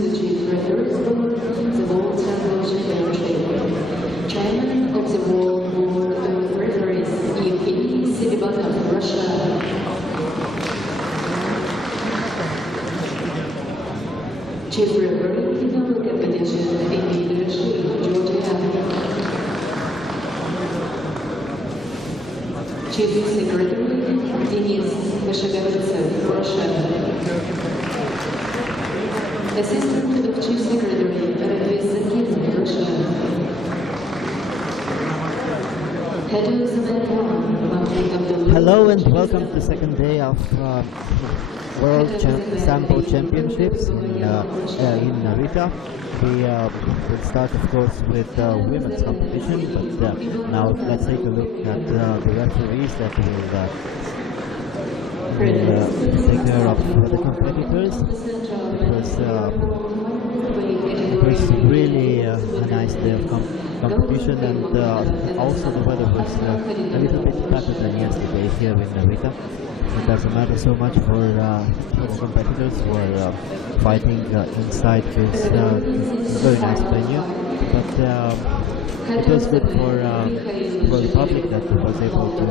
Chief Referees Board, the World SAMBO Championship. Chairman of the World Board of Referees, Evgeny Selibatov, Russia. Chief Referee in the competition, Emil Rashid, Georgia. Chief Secretary, Denis Vashagovitsev, Russia. Assistant of Chief Secretary, Radvis Zakin, Russia. Head of the Marenkov. Hello and welcome to the second day of World SAMBO Championships in Narita. We will start, of course, with women's competition, but now let's take a look at the referees that will take care of the competitors. It was really a nice day of competition, and also the weather was a little bit better than yesterday here in Narita. It doesn't matter so much for the competitors who are fighting inside this very nice venue, but it was good for the public that was able to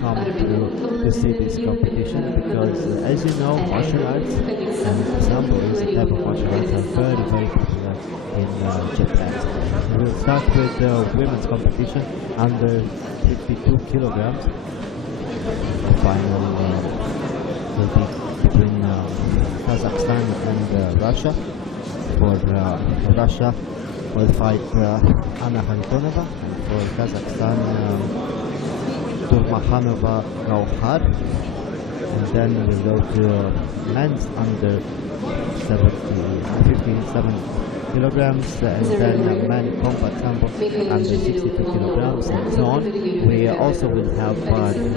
come to see this competition, because as you know, martial arts and Sambo is a type of martial arts are very, very popular in Japan. We'll start with the women's competition under 52 kilograms. The final will be between Kazakhstan and Russia. For Russia will fight Anna Haritonova, and for Kazakhstan Turmakhanova Gauhar. And then we'll go to men's under 57 kilograms, and then men combat sambo under 62 kilograms, and so on. We also will have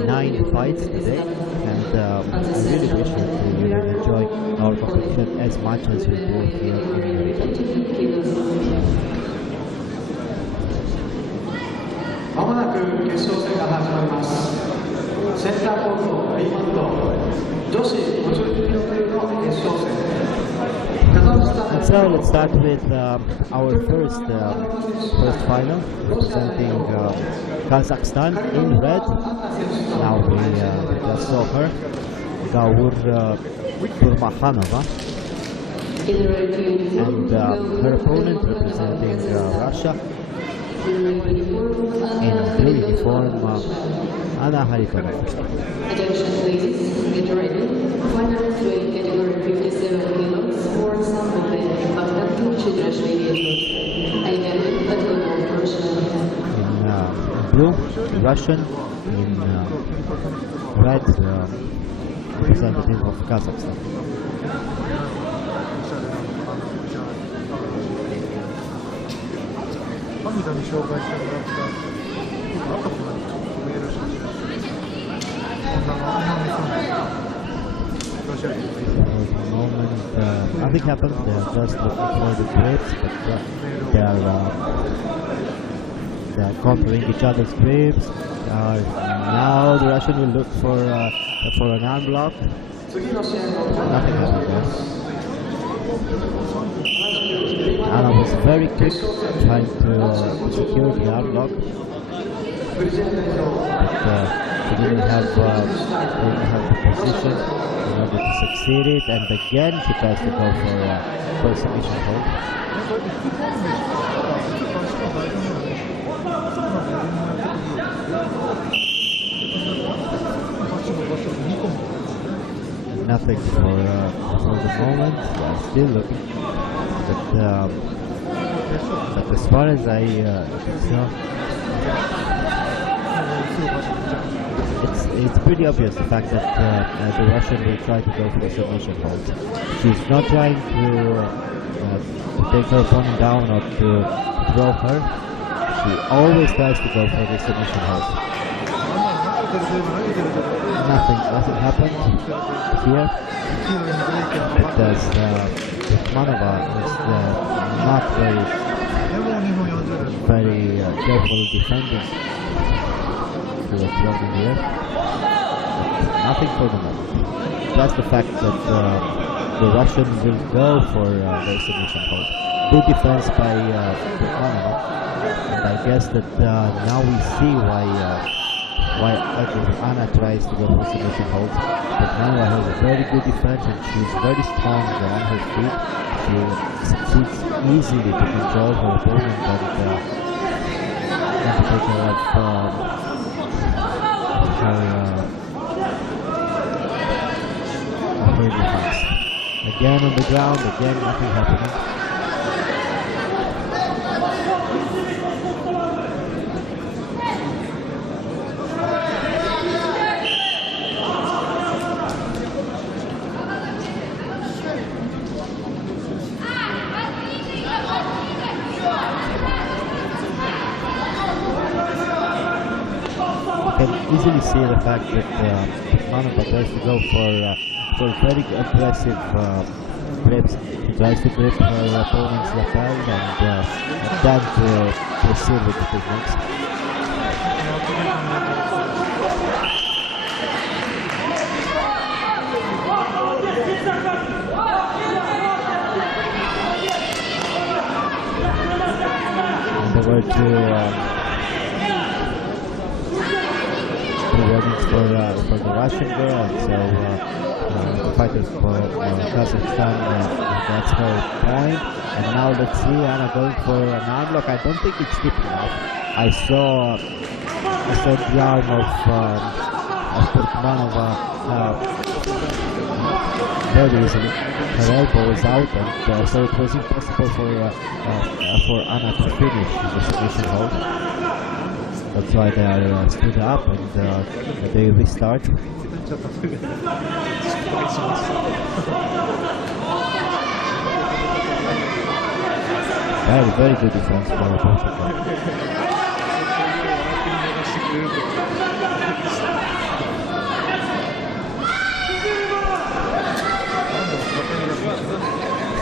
9 fights today, and I really wish that you will enjoy our competition as much as we do here in Narita. まもなく決勝戦が始まります。センターコート A コート女子50キロ級の決勝戦。So let's start with our first final, representing Kazakhstan in red. Now we just saw her, Gaur Turmakhanova, and her opponent representing Russia in blue uniform, Anna Haritonova. Attention please, get ready. Final weight category 57 kilos for Sambo men, Marenkov Chidrashvili Yezhov. Again, at the Russia. In blue, Russian, in red, representative of Kazakhstan. For the moment, nothing happened. They're just looking for the grips, but they're conquering each other's grips. Now the Russian will look for an arm lock. Nothing happened there. Anna was very quick trying to secure the arm lock, but she didn't have the position in order to succeed it, and again she tries to go for a submission hold. Nothing for the moment. Yeah, still looking, but as far as I can tell, it's pretty obvious the fact that the Russian will try to go for the submission hold. She's not trying to take her opponent down or to throw her. She always tries to go for the submission hold. Nothing happened here, because Turkmanova is not very careful defending. She was thrown in the air. Nothing for the moment. Just the fact that the Russian will go for the submission hold. Good defense by Turkmanova, and I guess that now we see why Anna tries to go for submission hold. Turkmanova has a very good defense and she's very strong on her feet. She succeeds easily to control her opponent and to take care of her defense. Again on the ground, again nothing happening. You can easily see the fact that Marenkov tries to go for very aggressive grips. He tries to grip her opponent's lapel and then to proceed with the techniques. And there were two warnings for the Russian girl, and so the fighter for Kazakhstan gets her point. And now let's see Anna going for an arm lock. I don't think it's deep enough. I saw the arm of Turkmanova very easily. Her elbow is out, and so it was impossible for Anna to finish the submission hold. That's why they are stood up and they restart. Very good defense for both of them.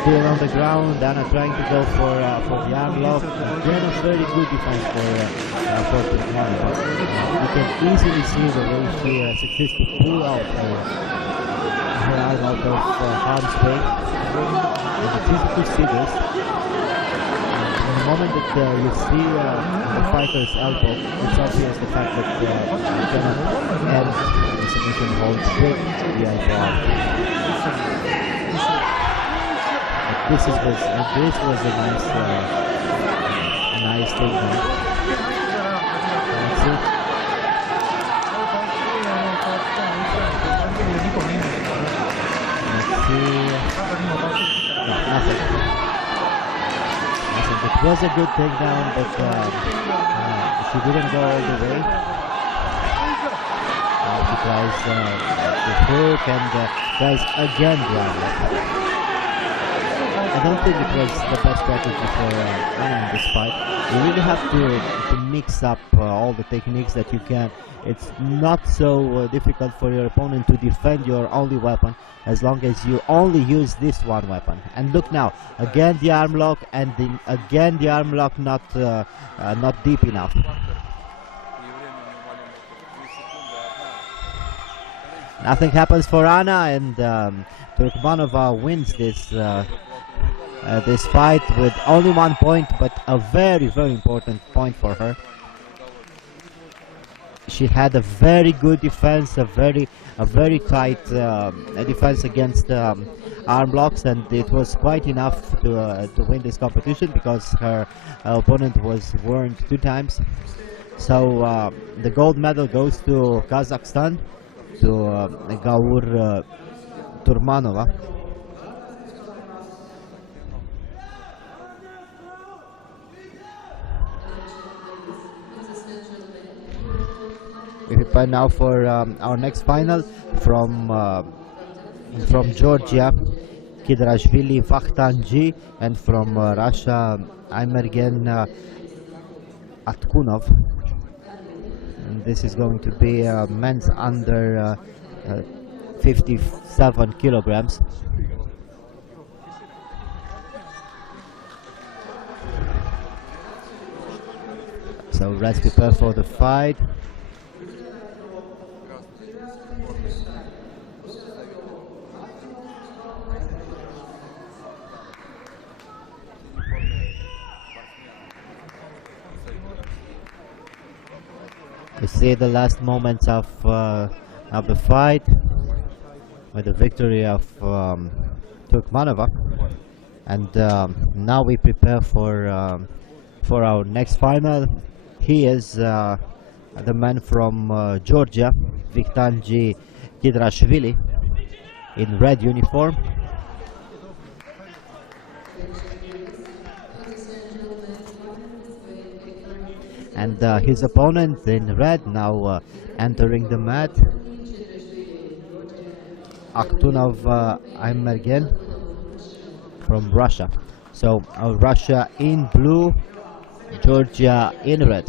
Still on the ground, Anna trying to go for the arm lock. Again, a very good defense for Turkmanova. You can easily see the way she succeeds to pull out her arm out of harm's way. And it's easy to see this. And the moment that you see the fighter's elbow, it's obvious the fact that you cannot end the submission hold with the elbow out. This was a nice takedown. Let's see. No, nothing. It was a good takedown, but she didn't go all the way. She tries the hook and tries again the arm lock. I don't think it was the best strategy for Anna in this fight. You really have to mix up all the techniques that you can. It's not so difficult for your opponent to defend your only weapon as long as you only use this one weapon. And look now, again the arm lock, and again the arm lock not deep enough. Nothing happens for Anna, and Turkmanova wins this fight with only 1 point, but a very important point for her. She had a very good defense, a very tight defense against arm blocks, and it was quite enough to win this competition because her opponent was warned 2 times. So the gold medal goes to Kazakhstan, to Gaur Turkmanova. We prepare now for our next final from Georgia, Kidrashvili Vakhtanji, and from Russia, Aymergen Atkunov. And this is going to be men's under 57 kilograms. So let's prepare for the fight. We see the last moments of the fight with the victory of Turkmanova, and now we prepare for our next final. He is the man from Georgia, Viktanji Kidrashvili, in red uniform. And his opponent in red now entering the mat, Akhtunov Aymergen from Russia. So Russia in blue, Georgia in red.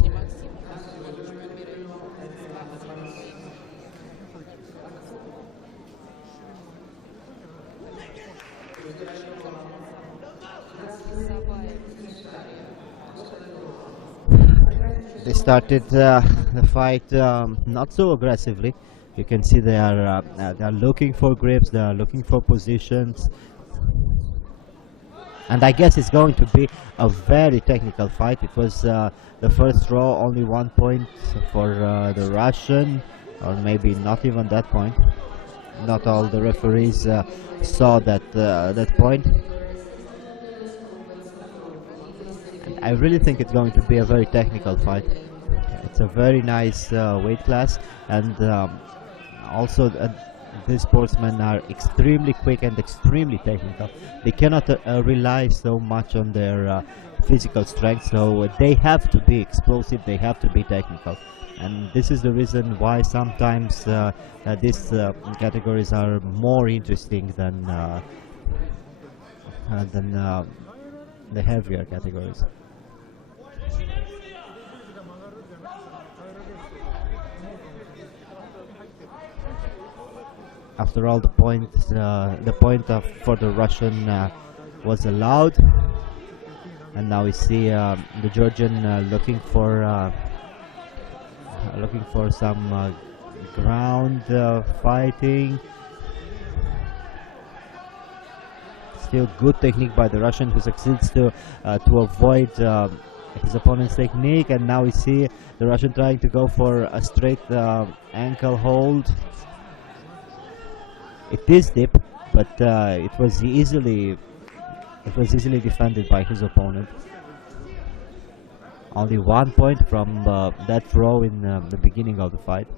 They started the fight not so aggressively. You can see they are looking for grips, they are looking for positions, and I guess it's going to be a very technical fight. It was the first row, only 1 point for the Russian, or maybe not even that point. Not all the referees saw that point. I really think it's going to be a very technical fight. It's a very nice weight class, and also these sportsmen are extremely quick and extremely technical. They cannot rely so much on their physical strength, so they have to be explosive, they have to be technical. And this is the reason why sometimes these categories are more interesting than the heavier categories. After all, the point for the Russian was allowed, and now we see the Georgian looking for some ground fighting. Still good technique by the Russian, who succeeds to avoid his opponent's technique, and now we see the Russian trying to go for a straight ankle hold. It is deep, but it was easily defended by his opponent. Only 1 point from that throw in the beginning of the fight.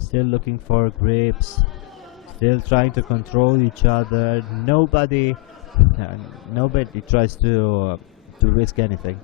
Still looking for grips, still trying to control each other. Nobody tries to risk anything.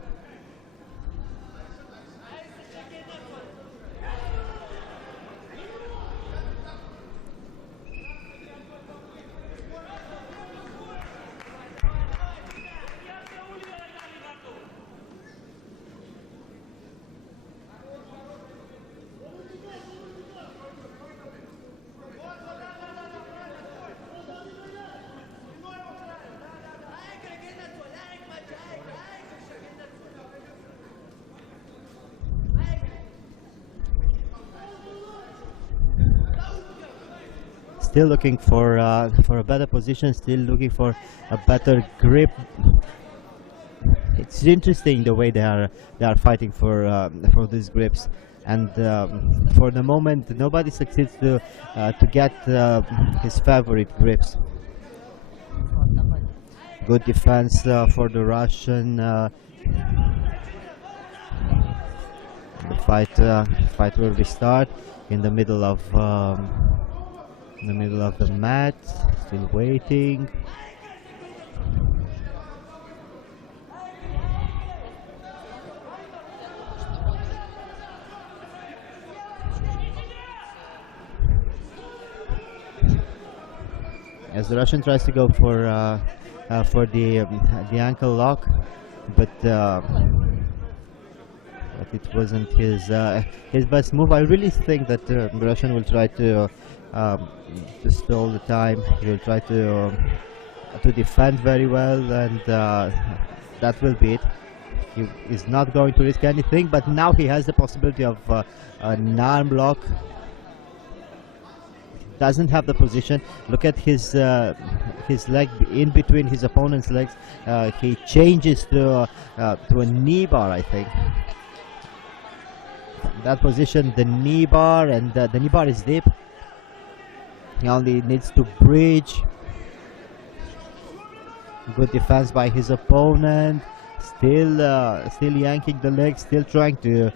Still looking for a better position, still looking for a better grip. It's interesting the way they are fighting for these grips, and for the moment nobody succeeds to get his favorite grips. Good defense for the Russian. The fight will restart in the middle of the mat, still waiting. As the Russian tries to go for the ankle lock, but it wasn't his best move. I really think that the Russian will try to stall the time. He will try to defend very well, and that will be it. He is not going to risk anything, but now he has the possibility of an arm lock. Doesn't have the position. Look at his leg in between his opponent's legs. He changes to a knee bar, I think. That position, the knee bar, and the knee bar is deep. He only needs to bridge. Good defense by his opponent. Still yanking the leg, still trying to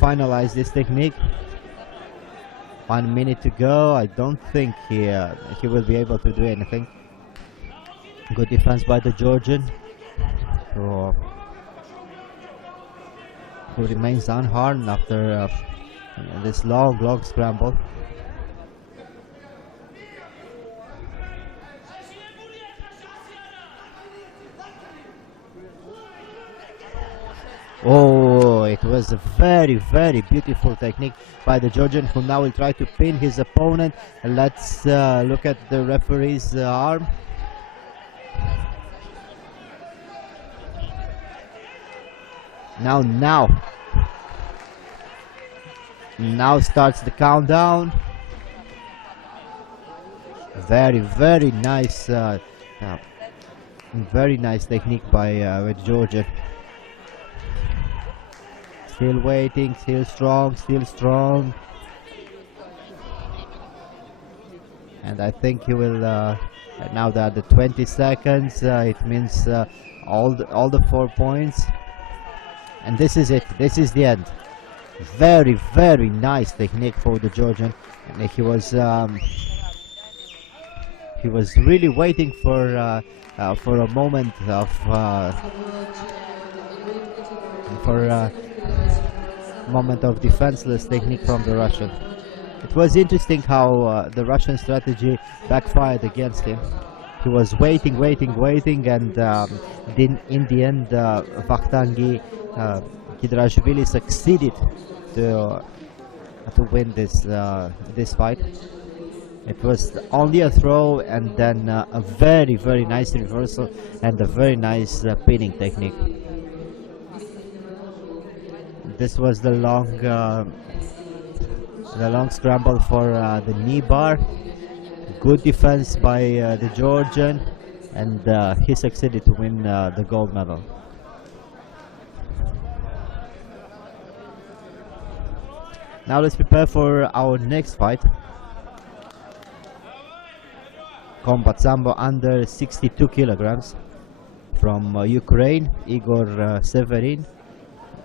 finalize this technique. 1 minute to go. I don't think he will be able to do anything. Good defense by the Georgian, who remains unharmed after this long scramble. Oh, it was a very beautiful technique by the Georgian, who now will try to pin his opponent. Let's look at the referee's arm. Now starts the countdown. Very nice, very nice technique by Georgian. Still waiting, still strong. And I think he will, now that the 20 seconds, it means all the 4 points. And this is it, this is the end. Very nice technique for the Georgian. And he was really waiting for a moment of moment of defenseless technique from the Russian. It was interesting how the Russian strategy backfired against him. He was waiting, and in the end, Vakhtangi Gidrashvili succeeded to win this fight. It was only a throw, and then a very nice reversal and a very nice pinning technique. This was the long scramble for the knee bar. Good defense by the Georgian, and he succeeded to win the gold medal. Now let's prepare for our next fight. Combat Sambo under 62 kilograms from Ukraine, Igor Severin,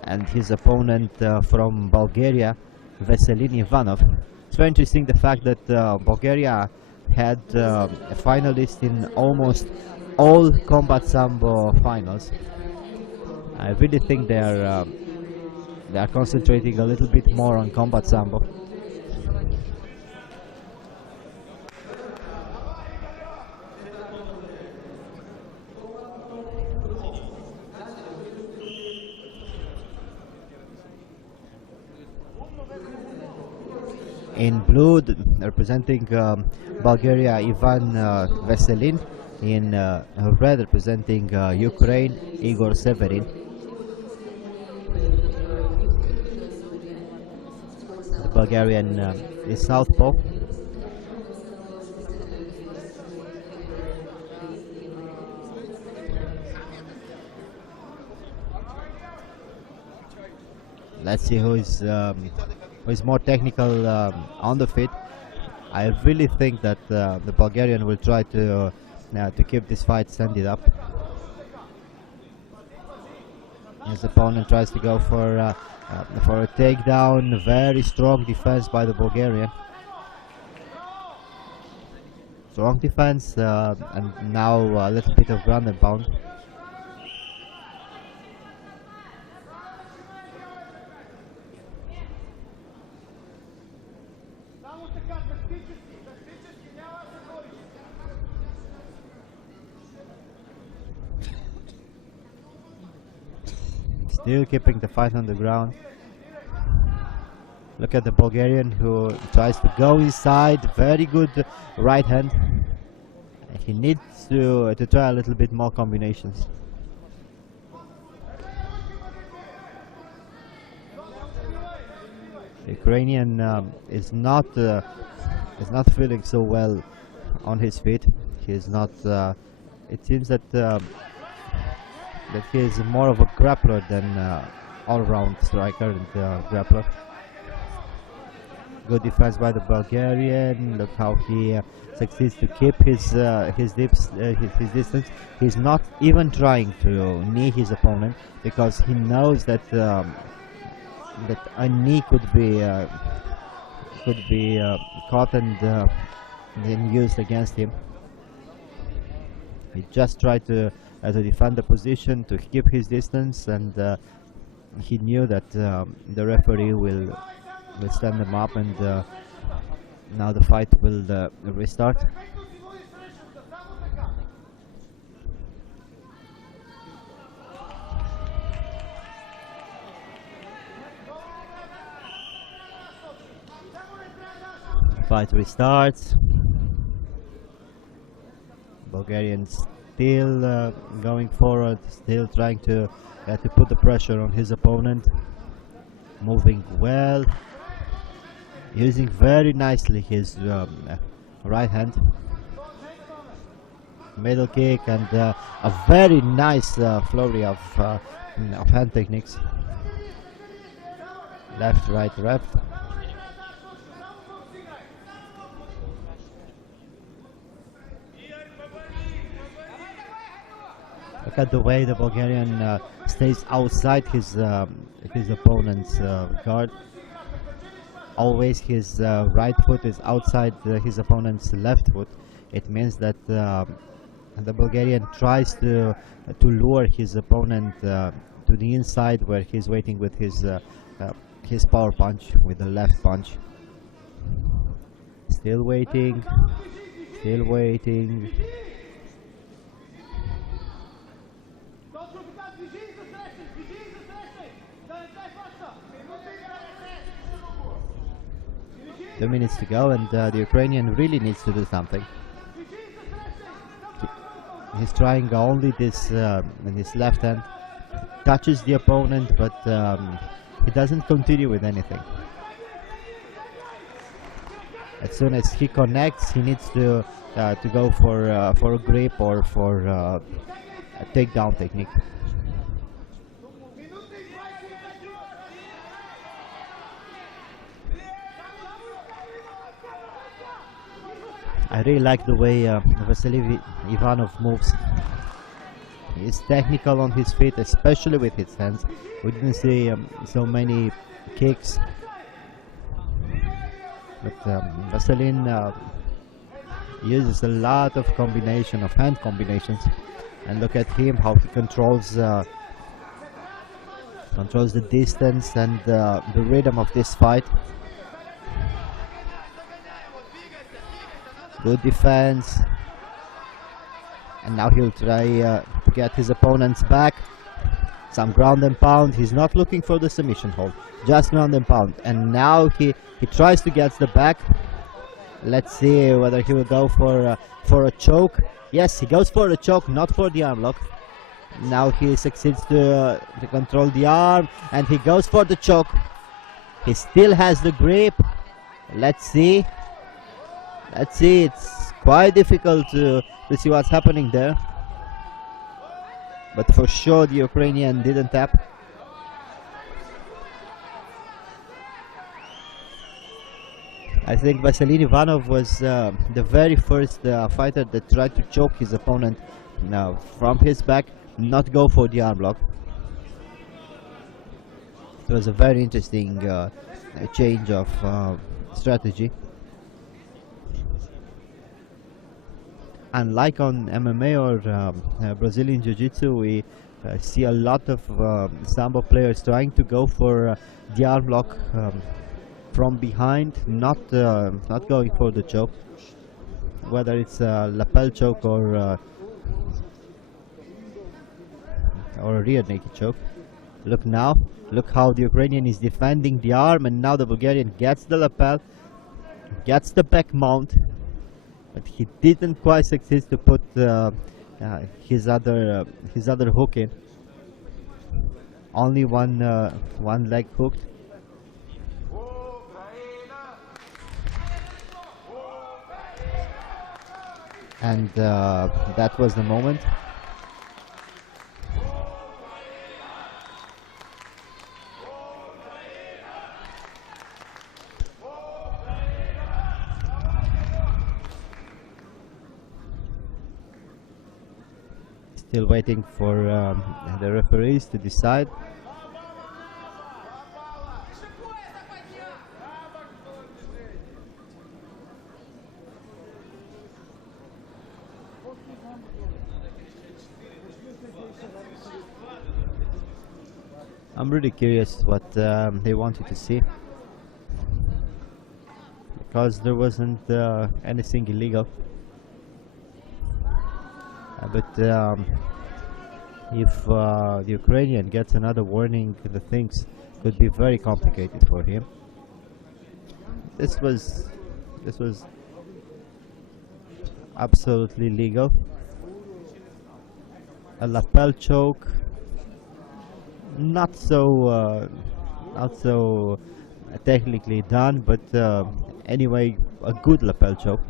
and his opponent from Bulgaria, Veselin Ivanov. It's very interesting the fact that Bulgaria had a finalist in almost all Combat Sambo finals. I really think they are concentrating a little bit more on Combat Sambo. In blue, representing Bulgaria, Ivan Veselin. In red, representing Ukraine, Igor Severin. The Bulgarian is southpaw. Let's see who is more technical on the feet. I really think that the Bulgarian will try to keep this fight standing up. His opponent tries to go for a takedown. Very strong defense by the Bulgarian. Strong defense, and now a little bit of ground and pound. Still keeping the fight on the ground. Look at the Bulgarian, who tries to go inside. Very good right hand. He needs to try a little bit more combinations. Ukrainian is not feeling so well on his feet. He is not. It seems that that he is more of a grappler than all-round striker and grappler. Good defense by the Bulgarian. Look how he succeeds to keep his distance. He's not even trying to knee his opponent because he knows that that a knee could be caught and then used against him. He just tried to defend the position, to keep his distance, and he knew that the referee will stand them up, and now the fight will restart. Fight restarts. Bulgarian still going forward, still trying to put the pressure on his opponent. Moving well, using very nicely his right hand. Middle kick and a very nice flurry of hand techniques. Left, right, left. Look at the way the Bulgarian stays outside his opponent's guard. Always his right foot is outside his opponent's left foot. It means that the Bulgarian tries to lure his opponent to the inside, where he's waiting with his power punch, with the left punch. Still waiting, still waiting. 2 minutes to go, and the Ukrainian really needs to do something. He's trying only this in his left hand, touches the opponent, but he doesn't continue with anything. As soon as he connects, he needs to go for a grip or for a takedown technique. I really like the way Vasily Ivanov moves. He's technical on his feet, especially with his hands. We didn't see so many kicks, but Vasily uses a lot of combination of hand combinations, and look at him, how he controls the distance and the rhythm of this fight. Good defense, and now he'll try to get his opponent's back. Some ground and pound. He's not looking for the submission hold, just ground and pound. And now he tries to get the back. Let's see whether he will go for a choke. Yes, he goes for a choke, not for the arm lock. Now he succeeds to control the arm, and he goes for the choke. He still has the grip. Let's see. Let's see, it's quite difficult to see what's happening there. But for sure the Ukrainian didn't tap. I think Vasily Ivanov was the very first fighter that tried to choke his opponent from his back, not go for the arm lock. It was a very interesting change of strategy. Unlike on MMA or Brazilian Jiu-Jitsu, we see a lot of Sambo players trying to go for the arm lock from behind, not going for the choke, whether it's a lapel choke or a rear naked choke. Look now, look how the Ukrainian is defending the arm, and now the Bulgarian gets the lapel, gets the back mount. But he didn't quite succeed to put his other hook in. Only one leg hooked. and that was the moment. Still waiting for the referees to decide. I'm really curious what they wanted to see, because there wasn't anything illegal. But if the Ukrainian gets another warning, the things could be very complicated for him. This was absolutely legal. A lapel choke, not so technically done, but anyway, a good lapel choke.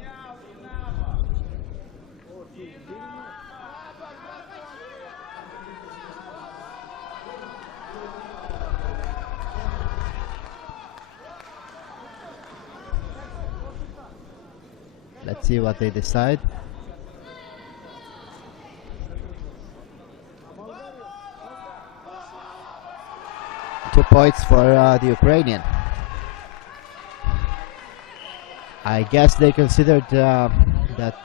Let's see what they decide. Two points for the Ukrainian. I guess they considered that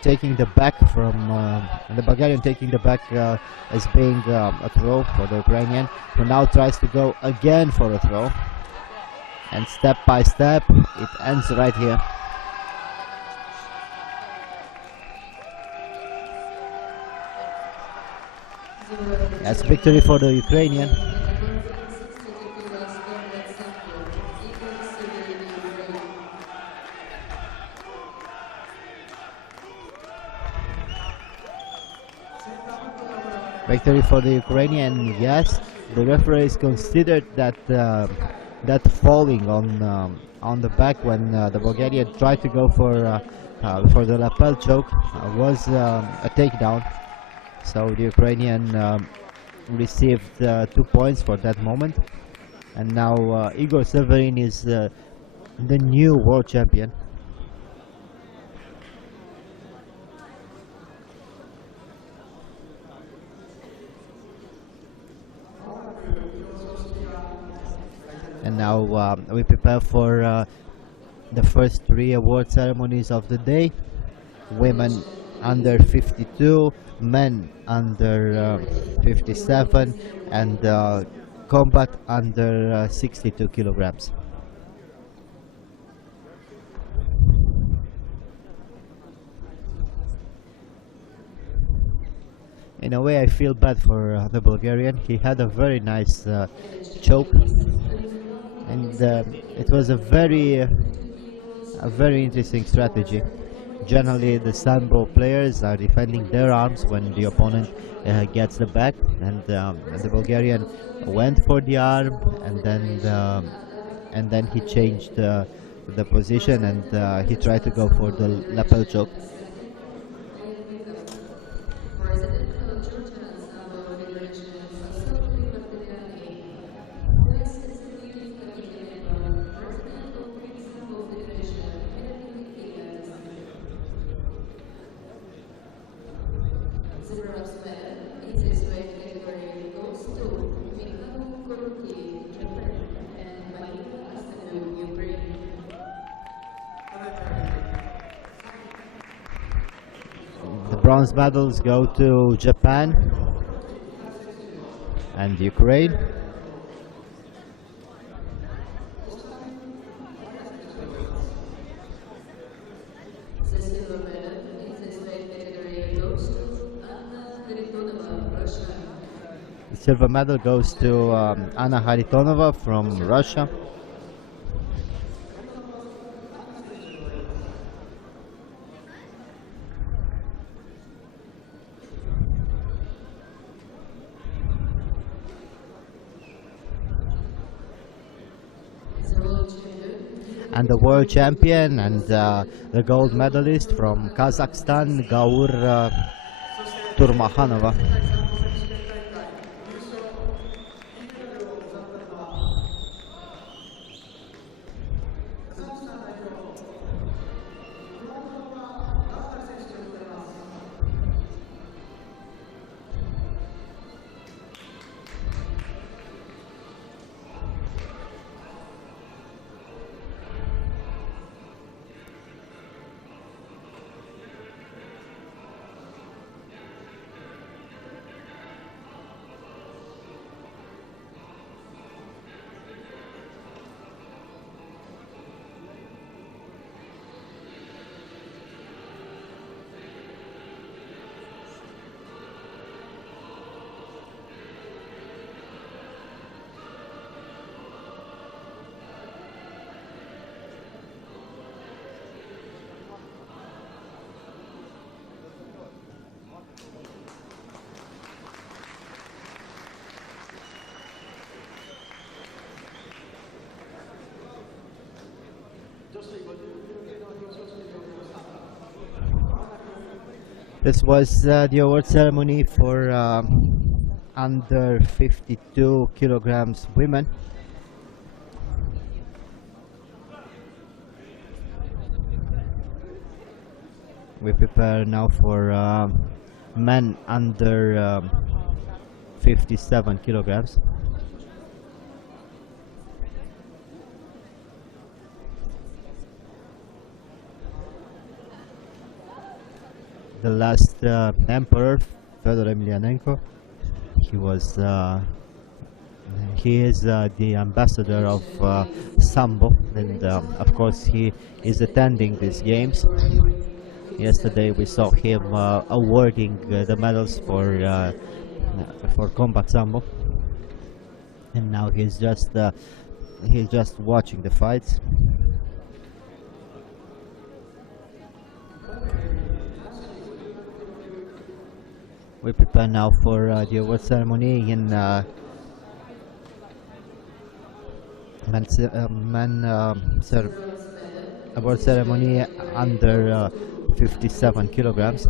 taking the back from the Bulgarian taking the back as being a throw for the Ukrainian, who now tries to go again for a throw. And step by step, it ends right here. That's victory for the Ukrainian. Victory for the Ukrainian, yes. The referees considered that that falling on the back when the Bulgarian tried to go for the lapel choke was a takedown. So the Ukrainian received 2 points for that moment, and now Igor Severin is the new world champion. And now we prepare for the first 3 award ceremonies of the day. Women under 52, men under 57, and combat under 62 kilograms. In a way, I feel bad for the Bulgarian. He had a very nice choke, and it was a very interesting strategy. Generally, the SAMBO players are defending their arms when the opponent gets the back, and the Bulgarian went for the arm, and then he changed the position, and he tried to go for the lapel choke. Bronze medals go to Japan and Ukraine. The silver medal goes to Anna Haritonova from Russia. and the world champion and the gold medalist from Kazakhstan, Gaur Turmahanova. This was the award ceremony for under 52 kilograms women. We prepare now for men under 57 kilograms. The last emperor, Fyodor Emelianenko, he is the ambassador of SAMBO, and of course he is attending these games. Yesterday we saw him awarding the medals for combat sambo, and now he's just watching the fights. We prepare now for the award ceremony in award ceremony under 57 kilograms.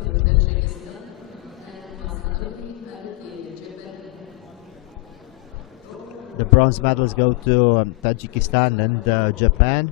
The bronze medals go to Tajikistan and Japan.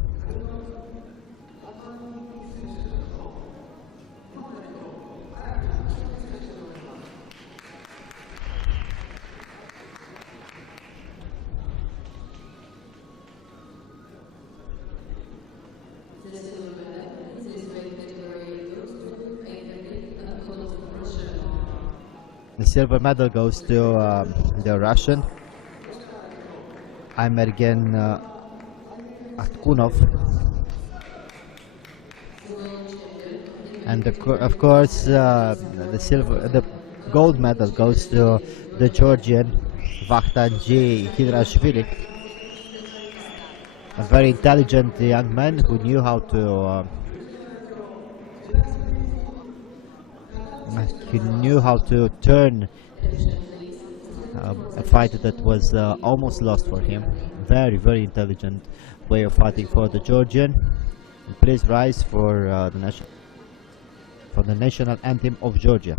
The silver medal goes to the Russian Amergen Atkunov, and of course the gold medal goes to the Georgian Vakhtanji Hidrashvili, a very intelligent young man who knew how to turn a fight that was almost lost for him. Very, very intelligent way of fighting for the Georgian. And please rise for the national anthem of Georgia.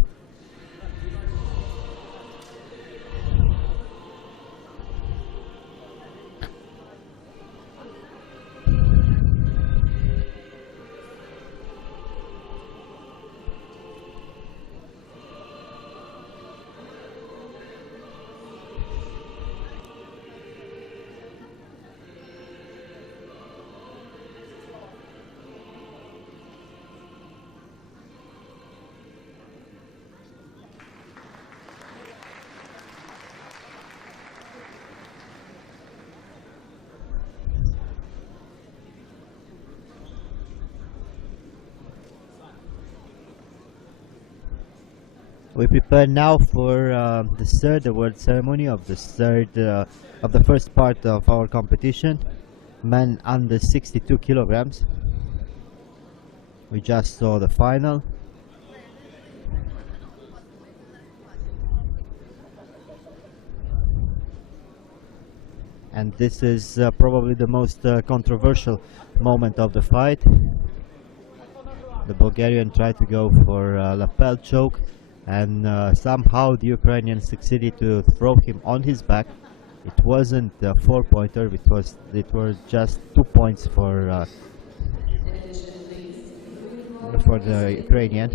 We prepare now for the third award ceremony of the first part of our competition, men under 62 kilograms. We just saw the final. and this is probably the most controversial moment of the fight. The Bulgarian tried to go for a lapel choke, and somehow the Ukrainian succeeded to throw him on his back. It wasn't a 4-pointer, it was just 2 points for the Ukrainian.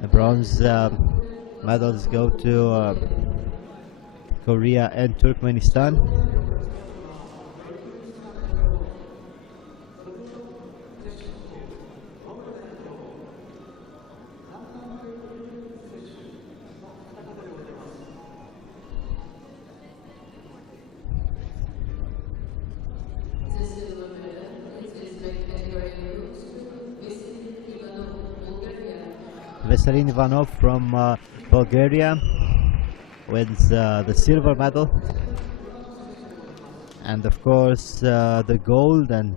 The bronze medals go to Korea and Turkmenistan. Veselin Ivanov from Bulgaria wins the silver medal, and of course the gold and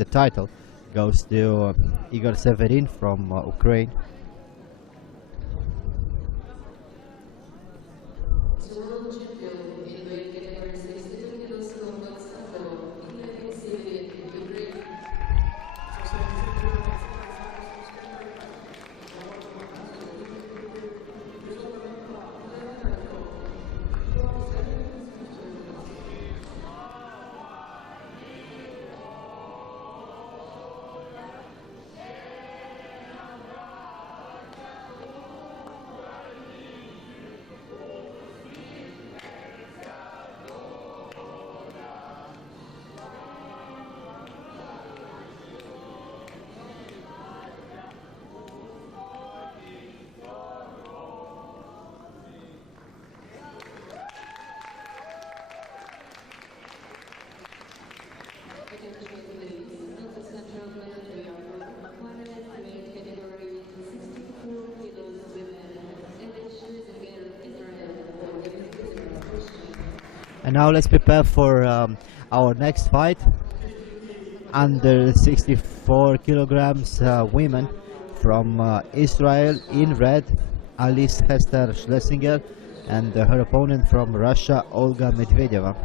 the title goes to Igor Severin from Ukraine. And now let's prepare for our next fight. Under 64 kilograms women from Israel in red, Alice Hester Schlesinger, and her opponent from Russia, Olga Medvedeva.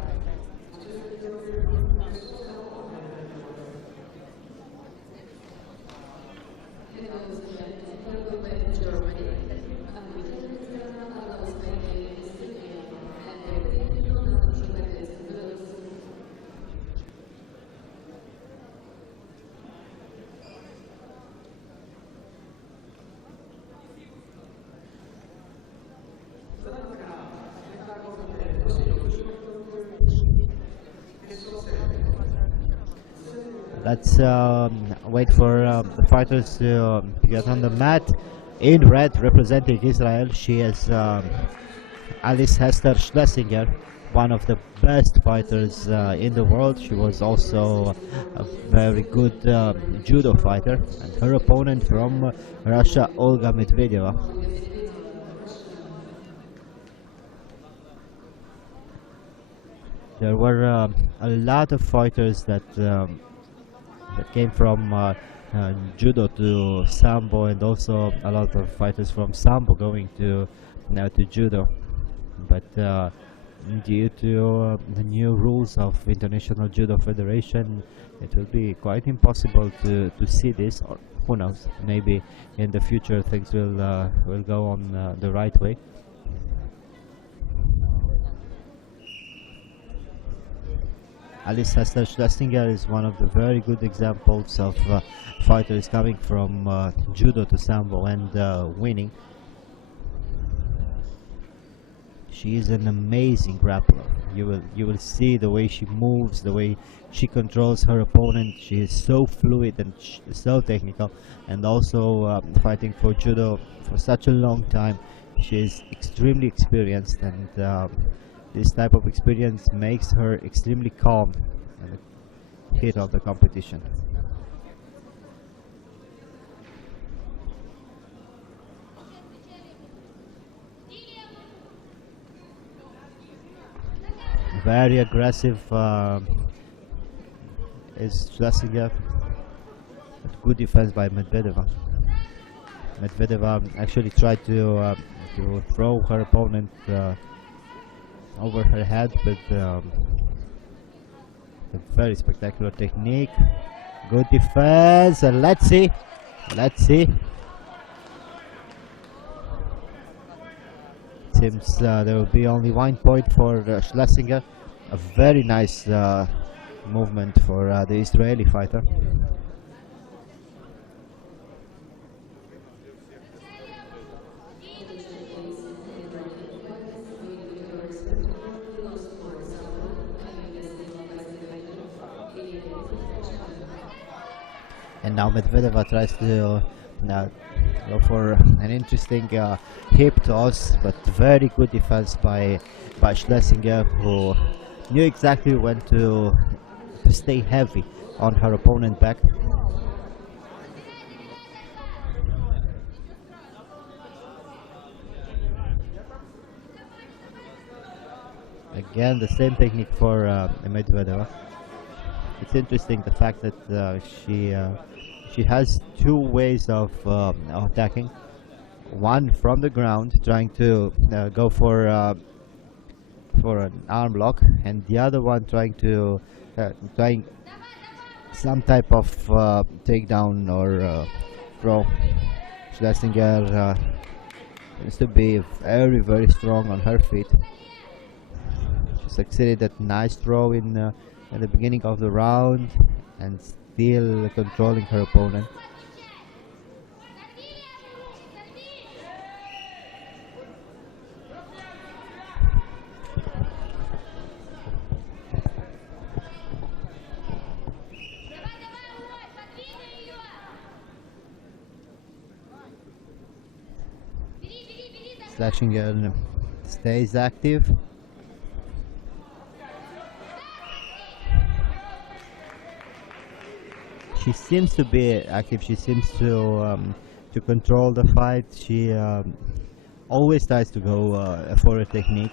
Let's wait for the fighters to get on the mat. In red, representing Israel, she is Alice Hester Schlesinger, one of the best fighters in the world. She was also a very good judo fighter. And her opponent from Russia, Olga Medvedeva. There were a lot of fighters that came from judo to sambo, and also a lot of fighters from sambo going to judo. But due to the new rules of International Judo Federation, it will be quite impossible to see this. Or who knows? Maybe in the future things will go on the right way. Alice Hester Schlesinger is one of the very good examples of fighters coming from judo to sambo and winning. She is an amazing grappler. You will see the way she moves, the way she controls her opponent. She is so fluid and so technical, and also fighting for judo for such a long time. She is extremely experienced, and this type of experience makes her extremely calm at the heat of the competition. Very aggressive is Schlesinger. Good defense by Medvedeva. Medvedeva actually tried to throw her opponent over her head with a very spectacular technique. Good defense, and let's see. Seems there will be only 1 point for Schlesinger. A very nice movement for the Israeli fighter. And now Medvedeva tries to go for an interesting hip toss, but very good defense by Schlesinger, who knew exactly when to stay heavy on her opponent's back. Again, the same technique for Medvedeva. It's interesting the fact that she has two ways of attacking. One from the ground, trying to go for an arm lock, and the other one trying some type of takedown or throw. Schlesinger seems to be very strong on her feet. She succeeded at nice throw in the beginning of the round, and still controlling her opponent. Schlesinger stays active. She seems to be active. She seems to control the fight. She always tries to go for a technique.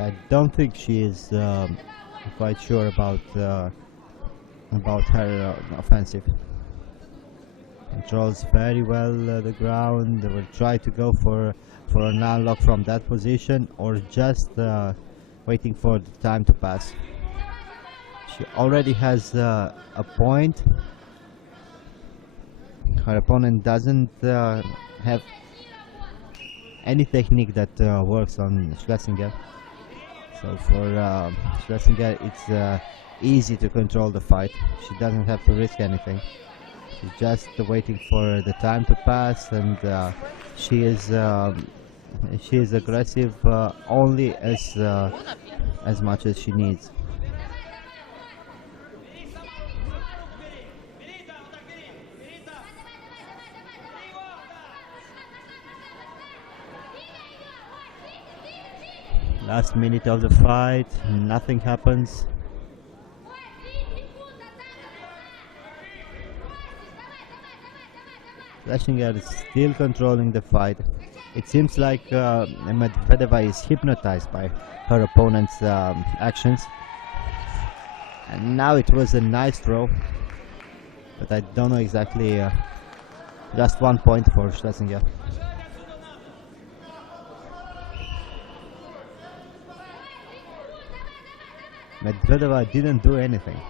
I don't think she is quite sure about her offensive. Controls very well the ground. They will try to go for an unlock from that position, or just waiting for the time to pass. She already has a point. Her opponent doesn't have any technique that works on Schlesinger. So for Schlesinger, it's easy to control the fight. She doesn't have to risk anything. She's just waiting for the time to pass, and she is aggressive only as much as she needs. Last minute of the fight, nothing happens. Schlesinger is still controlling the fight. It seems like Medvedeva is hypnotized by her opponent's actions. And now it was a nice throw, but I don't know exactly. Just 1 point for Schlesinger. Medvedeva didn't do anything.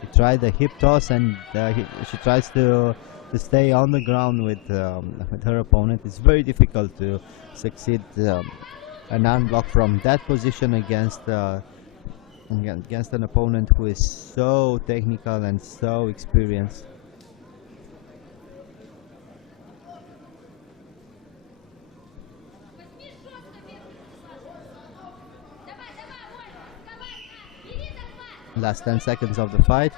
He tried the hip toss, and she tries to stay on the ground with her opponent. It's very difficult to succeed an unblock from that position against an opponent who is so technical and so experienced. Last 10 seconds of the fight.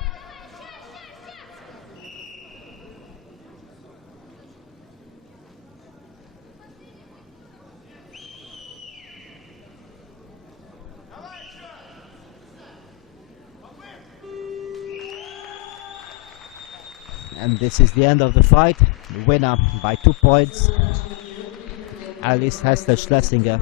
And this is the end of the fight. Winner by 2 points, Alice Hester Schlesinger.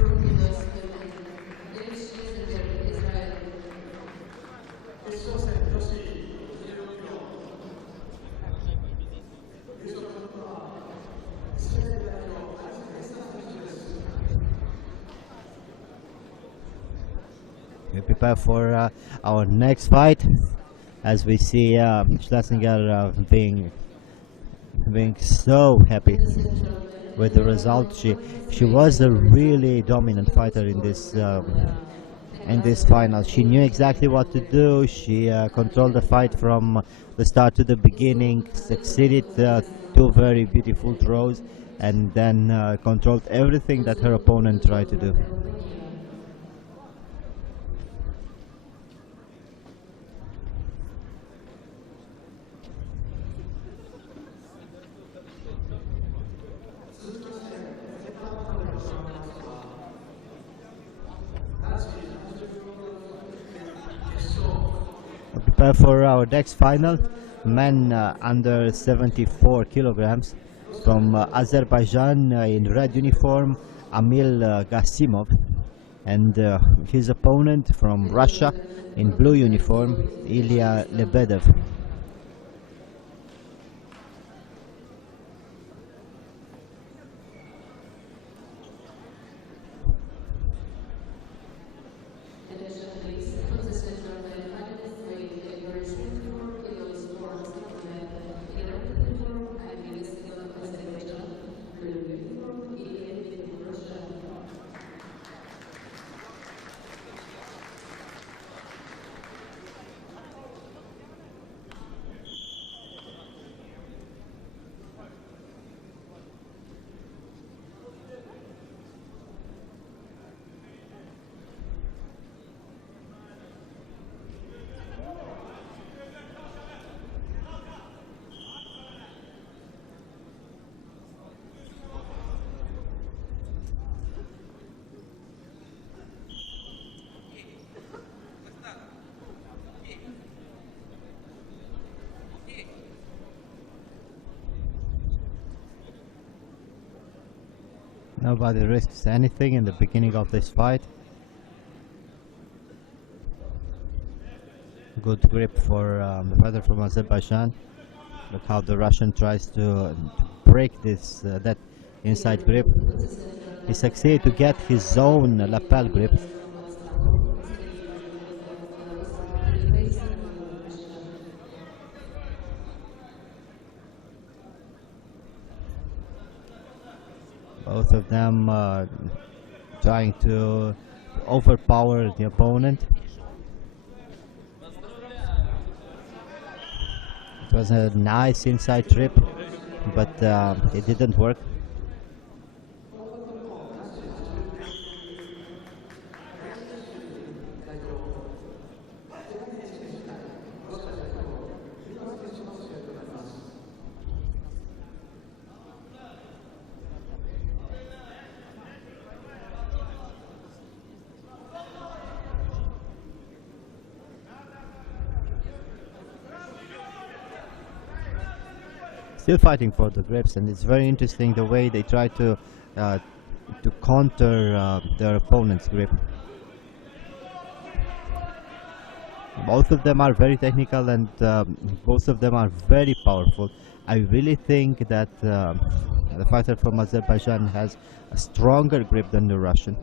We prepare for our next fight, as we see Schlesinger being so happy with the result. She was a really dominant fighter in this final. She knew exactly what to do. She controlled the fight from the start to the beginning, succeeded 2 very beautiful throws, and then controlled everything that her opponent tried to do. Prepare for our next final, men under 74 kilograms, from Azerbaijan in red uniform, Amil Gasimov, and his opponent from Russia in blue uniform, Ilya Lebedev. Nobody risks anything in the beginning of this fight. Good grip for the fighter from Azerbaijan. Look how the Russian tries to break that inside grip. He succeeded to get his own lapel grip. Both of them trying to overpower the opponent. It was a nice inside trip, but it didn't work. Still fighting for the grips, and it's very interesting the way they try to counter their opponent's grip. Both of them are very technical, and both of them are very powerful. I really think that the fighter from Azerbaijan has a stronger grip than the Russian,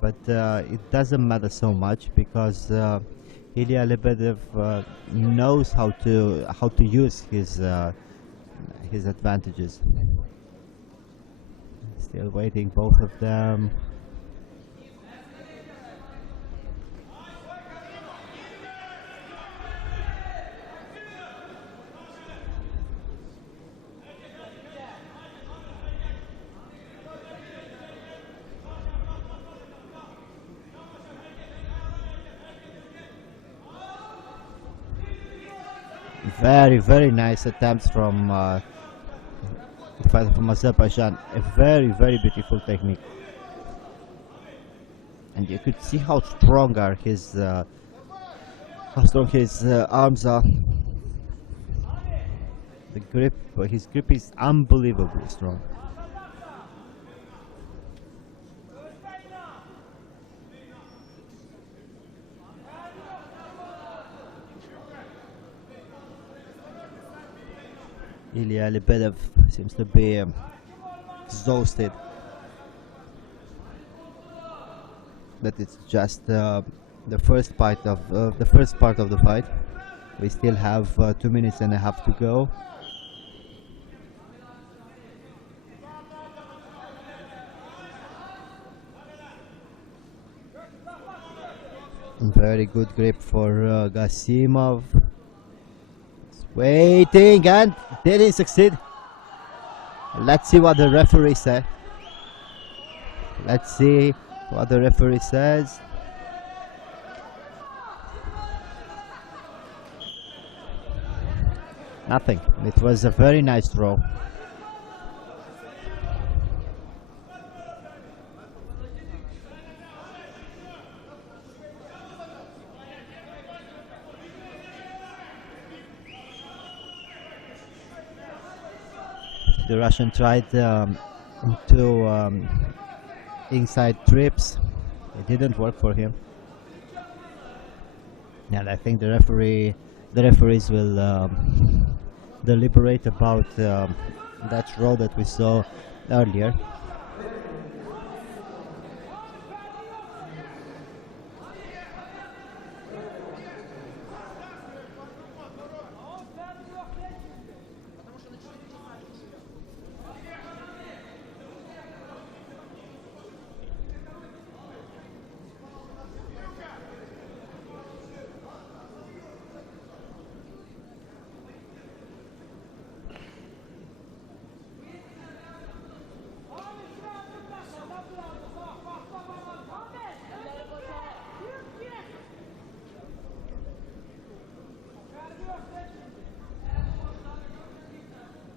but it doesn't matter so much because Ilya Lebedev knows how to use his advantages. Still waiting, both of them. Very, very nice attempts from the fighter from Azerbaijan. A very, very beautiful technique. And you could see how strong his arms are. The grip, his grip is unbelievably strong. Ilya Lebedev seems to be exhausted, but it's just the first part of the fight. We still have 2 minutes and a half to go. Very good grip for Gasimov. Waiting, and did he succeed? Let's see what the referee said. Let's see what the referee says. Nothing. It was a very nice throw. The Russian tried to inside trips. It didn't work for him, and I think the referees will deliberate about that throw that we saw earlier.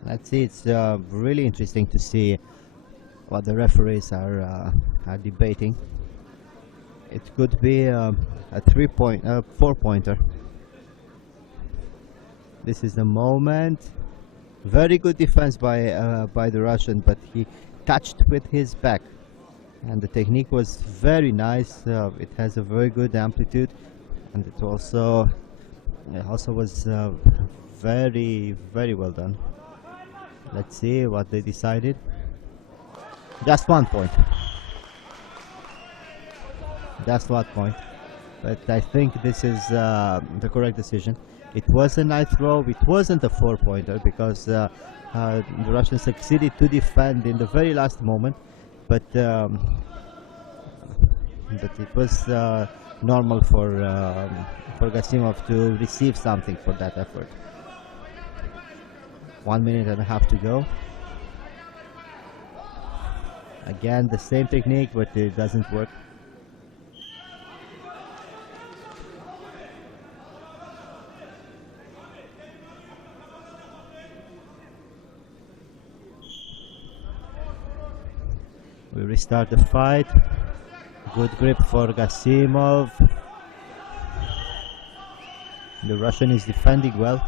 Let's see. It's really interesting to see what the referees are debating. It could be a 4-pointer. This is the moment. Very good defense by the Russian, but he touched with his back, and the technique was very nice. It has a very good amplitude, and it also was very well done. Let's see what they decided. Just 1 point. Just 1 point. But I think this is the correct decision. It was a nice throw. It wasn't a 4-pointer because the Russians succeeded to defend in the very last moment. But it was normal for Gasimov to receive something for that effort. 1 minute and a half to go. Again, the same technique, but it doesn't work. We restart the fight. Good grip for Gasimov. The Russian is defending well.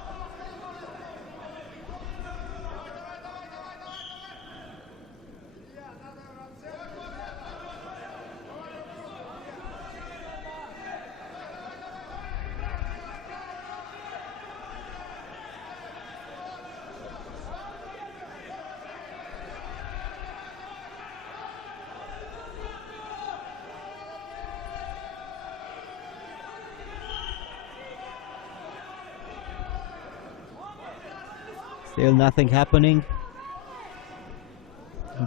Still nothing happening.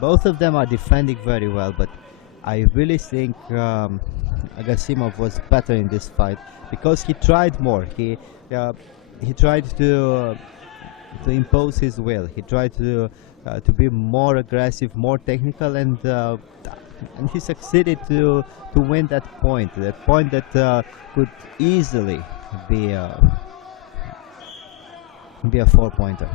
Both of them are defending very well, but I really think Gasimov was better in this fight because he tried more. He tried to impose his will. He tried to be more aggressive, more technical, and he succeeded to win that point. That point that could easily be a 4-pointer.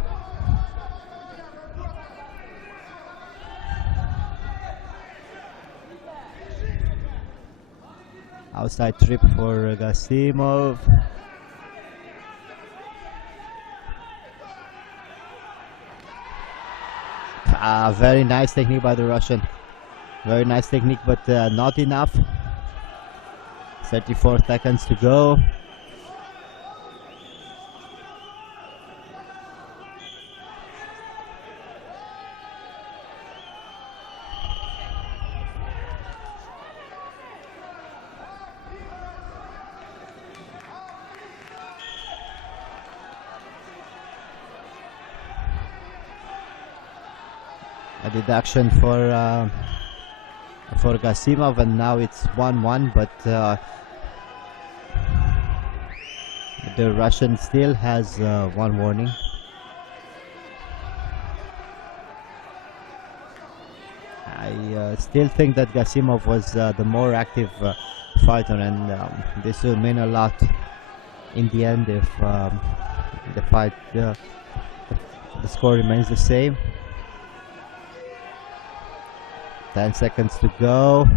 Outside trip for Gasimov. Very nice technique by the Russian. Very nice technique, but not enough. 34 seconds to go. A deduction for Gasimov, and now it's 1-1, but the Russian still has one warning. I still think that Gasimov was the more active fighter, and this will mean a lot in the end if the fight, the score remains the same. 10 seconds to go,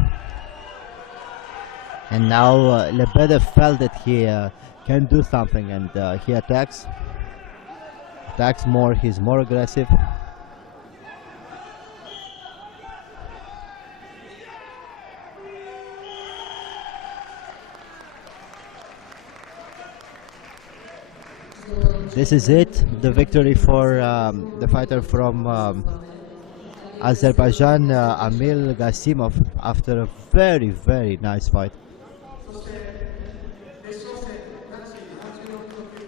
and now Lebedev felt that he can do something, and he attacks more. He's more aggressive. This is it, the victory for the fighter from Azerbaijan, Amil Gasimov, after a very, very nice fight.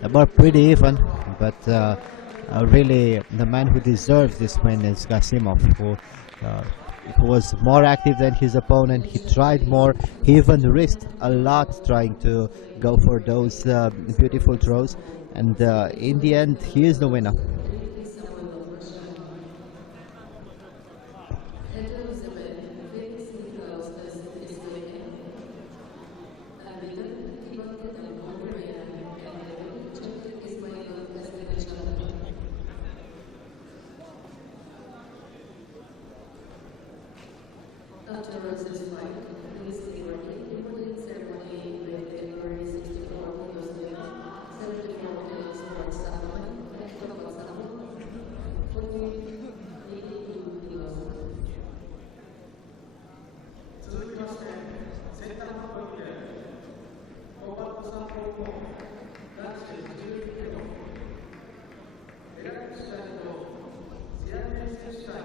About pretty even, but really the man who deserves this win is Gasimov, who was more active than his opponent. He tried more. He even risked a lot trying to go for those beautiful throws, and in the end he is the winner. Afterwards, this fight, please be working, including ceremony with category 64 kilos women, 74 kilos for SAMBO, and total SAMBO, 82 kilos. 続きまして、センターのブロックで、フォーワードサポート男子80キロ、エラクシャイとシアメンセシャイ、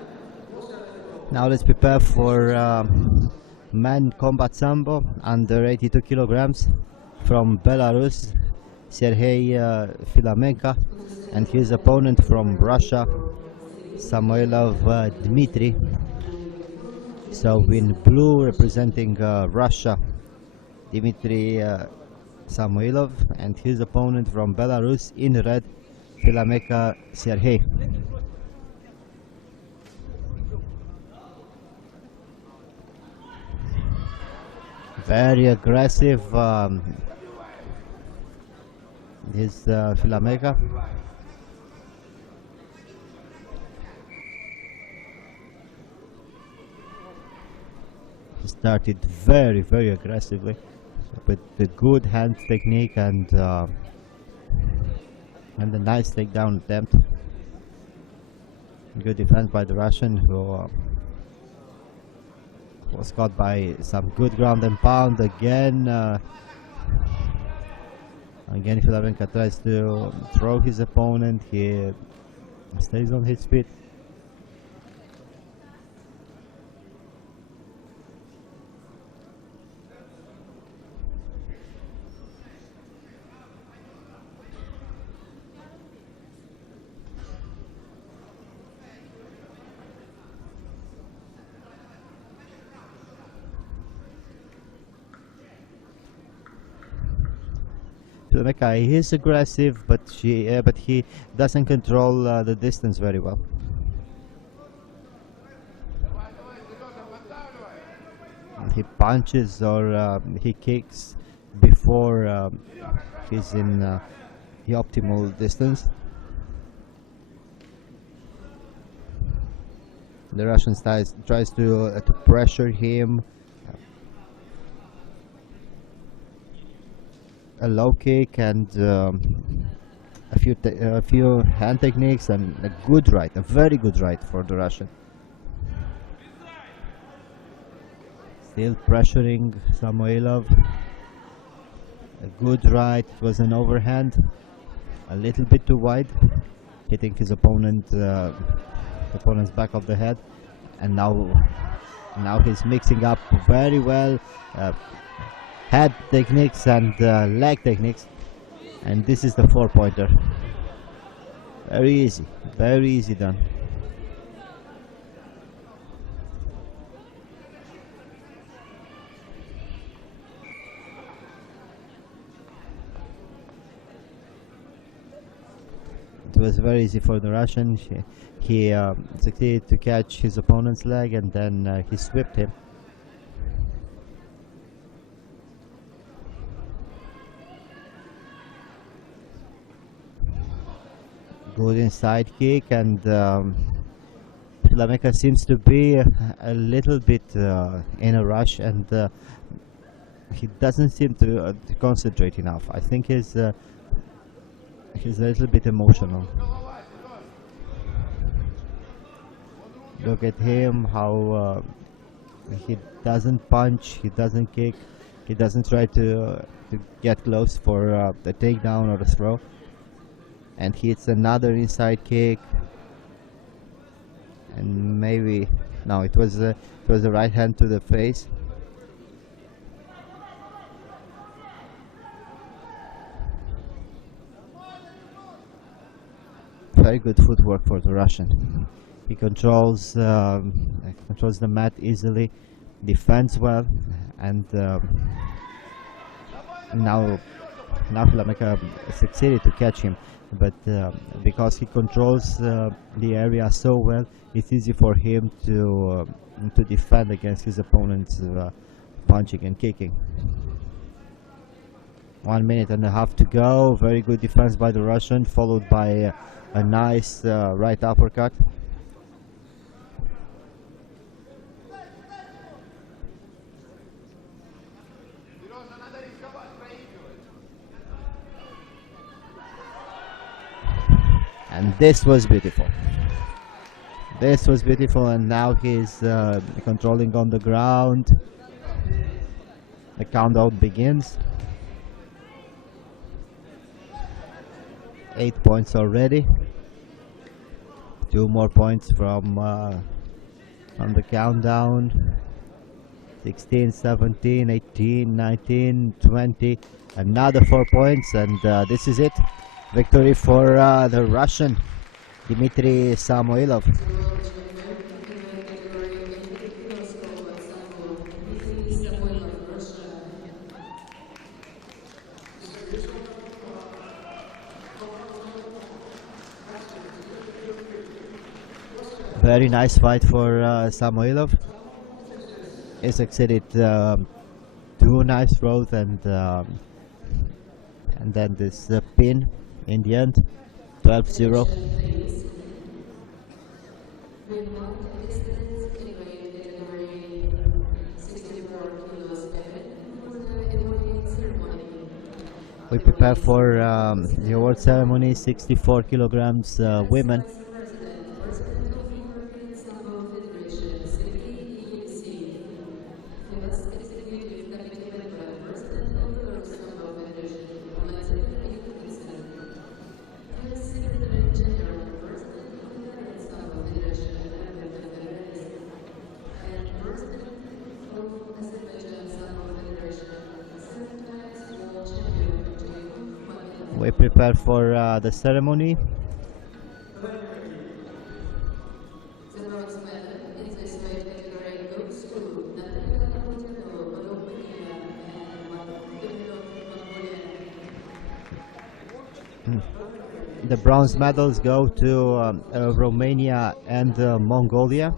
ロシアで Now let's prepare for men combat sambo under 82 kilograms from Belarus, Sergei Filamenko, and his opponent from Russia, Samoilov Dmitry. So in blue representing Russia, Dmitry Samoilov, and his opponent from Belarus in red, Filamenko Sergei. Very aggressive is Filamenko. He started very, very aggressively with the good hand technique and a nice takedown attempt. Good defense by the Russian, who was caught by some good ground and pound. Again Filamenko tries to throw his opponent. He stays on his feet. Filamenko is aggressive, but he doesn't control the distance very well. He punches or he kicks before he's in the optimal distance. The Russian tries to pressure him. A low kick and a few hand techniques and a good right, a very good right for the Russian. Still pressuring Samoilov. A good right, it was an overhand, a little bit too wide, hitting his opponent's back of the head, and now he's mixing up very well head techniques and leg techniques, and this is the 4-pointer. Very easy done. It was very easy for the Russian. He succeeded to catch his opponent's leg, and then he swept him. Good inside kick, and Lameka seems to be a little bit in a rush, and he doesn't seem to concentrate enough. I think he's a little bit emotional. Look at him, how he doesn't punch, he doesn't kick, he doesn't try to get close for a takedown or a throw, and hits another inside kick, and maybe no, it was a right hand to the face. Very good footwork for the Russian. He controls the mat easily, defends well, and now Lameka succeeded to catch him. But because he controls the area so well, it's easy for him to defend against his opponent's punching and kicking. 1 minute and a half to go. Very good defense by the Russian, followed by a nice right uppercut. And this was beautiful. This was beautiful, and now he's controlling on the ground. The countdown begins. 8 points already. 2 more points from the countdown. 16, 17, 18, 19, 20. Another 4 points, and this is it. Victory for the Russian, Dmitry Samoilov. Very nice fight for Samoilov. He succeeded 2 nice throws, and then this pin in the end, 12-0. We prepare for the award ceremony, 64 kilograms women. We prepare for the ceremony. The bronze medals go to Romania and Mongolia.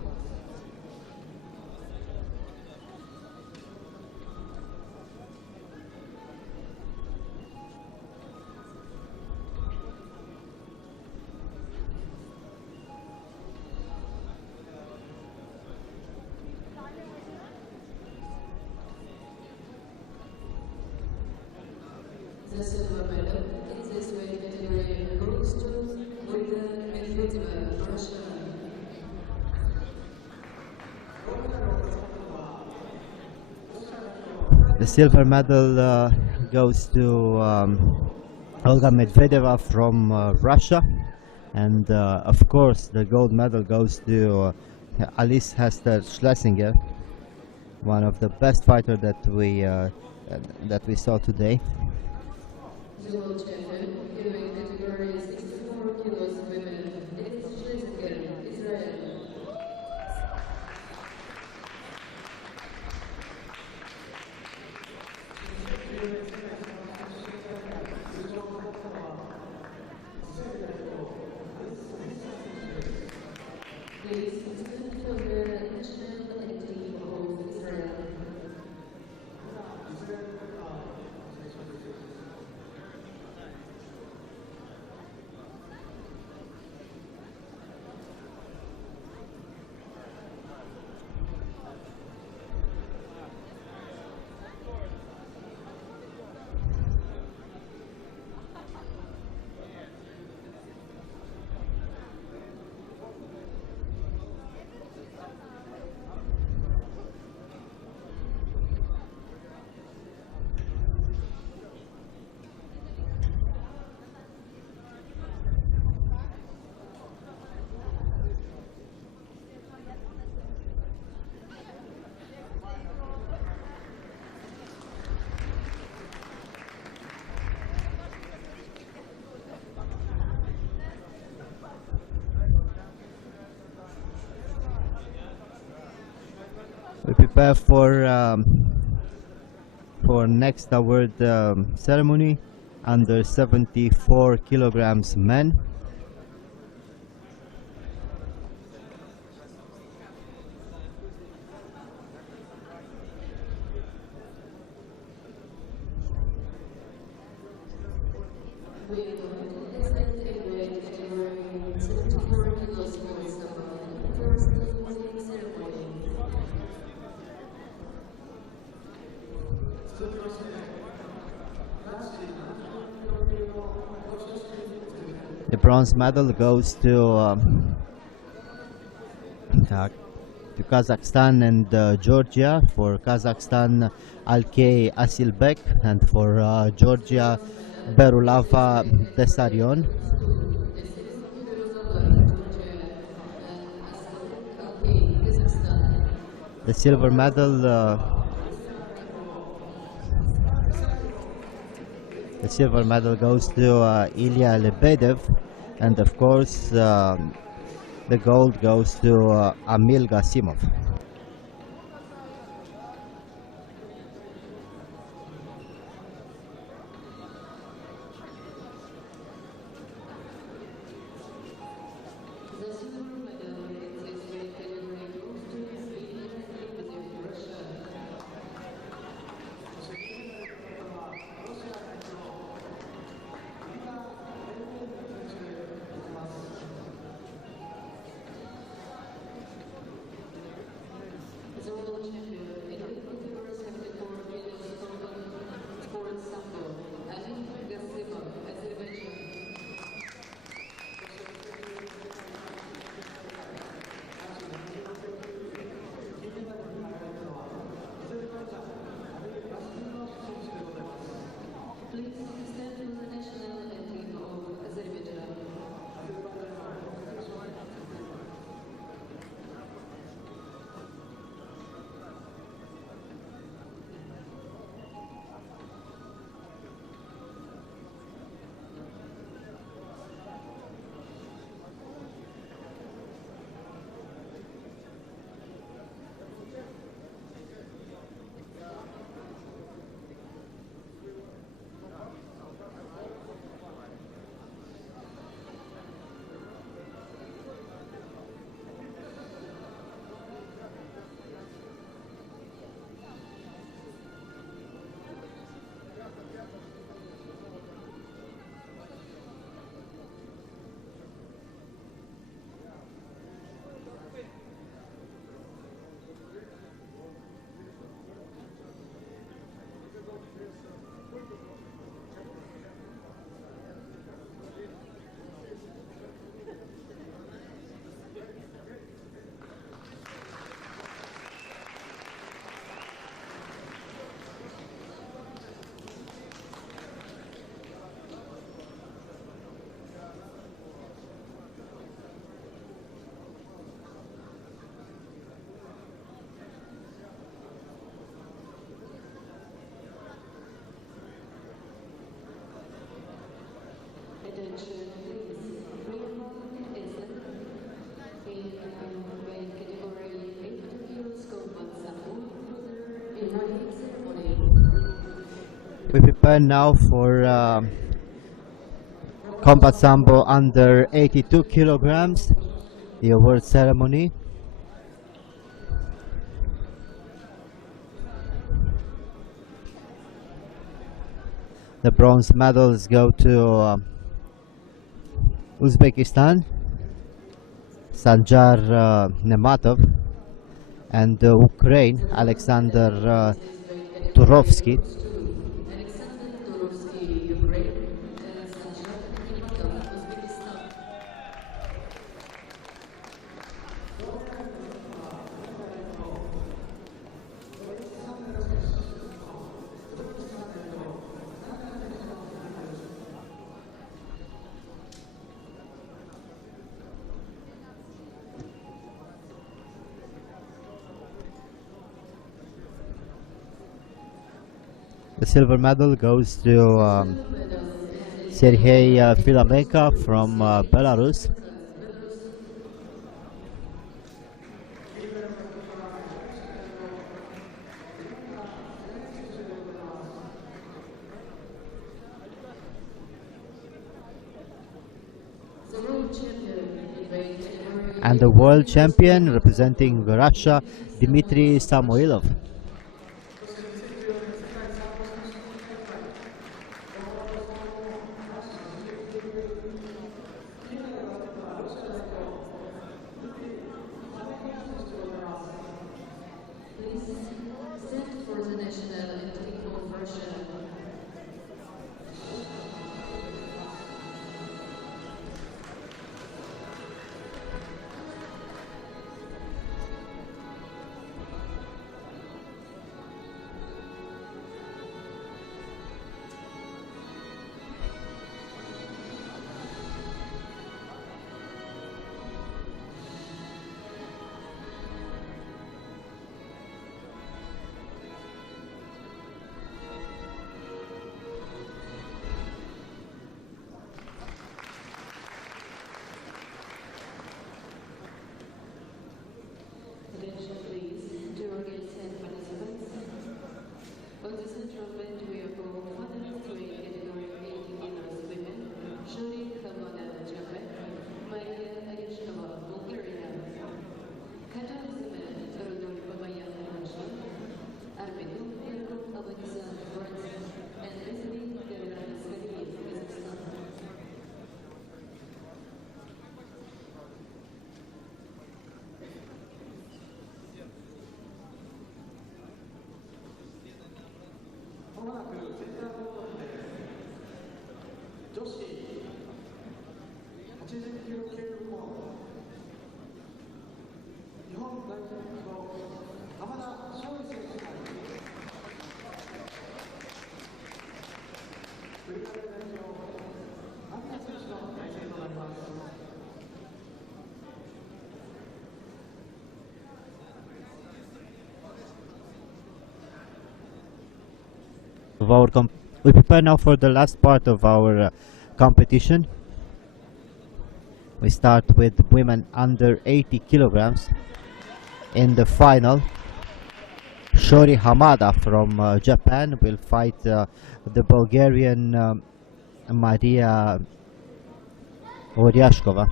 The silver medal in this weight category The silver medal goes to Olga Medvedeva from Russia, and of course the gold medal goes to Alice Hester Schlesinger, one of the best fighters that we saw today. Dual champion, heavyweight category 64 kilos women, Alice Schlesinger, Israel. Ladies and gentlemen, for the national team of Israel. We prepare for next award ceremony under 74 kilograms men. The bronze medal goes to Kazakhstan and Georgia. For Kazakhstan, Alkay Asilbek, and for Georgia, Berulava Desarion. The silver medal goes to Ilya Lebedev, and of course the gold goes to Amil Gasimov. We prepare now for combat sambo under 82 kilograms, the award ceremony. The bronze medals go to Uzbekistan, Sanjar Nematov, and Ukraine, Alexander Turovsky. The silver medal goes to Sergei Filamenko from Belarus. And the world champion representing Russia, Dmitry Samoilov. We prepare now for the last part of our competition. We start with women under 80 kilograms. In the final, Shori Hamada from Japan will fight the Bulgarian Maria Oryashkova.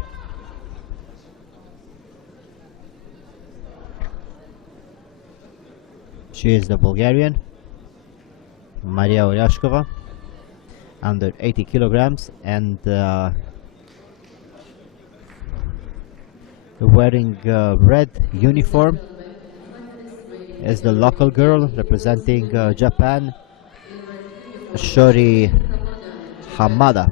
She is the Bulgarian Maria Oryashkova, under 80 kilograms, and wearing red uniform is the local girl representing Japan, Shori Hamada.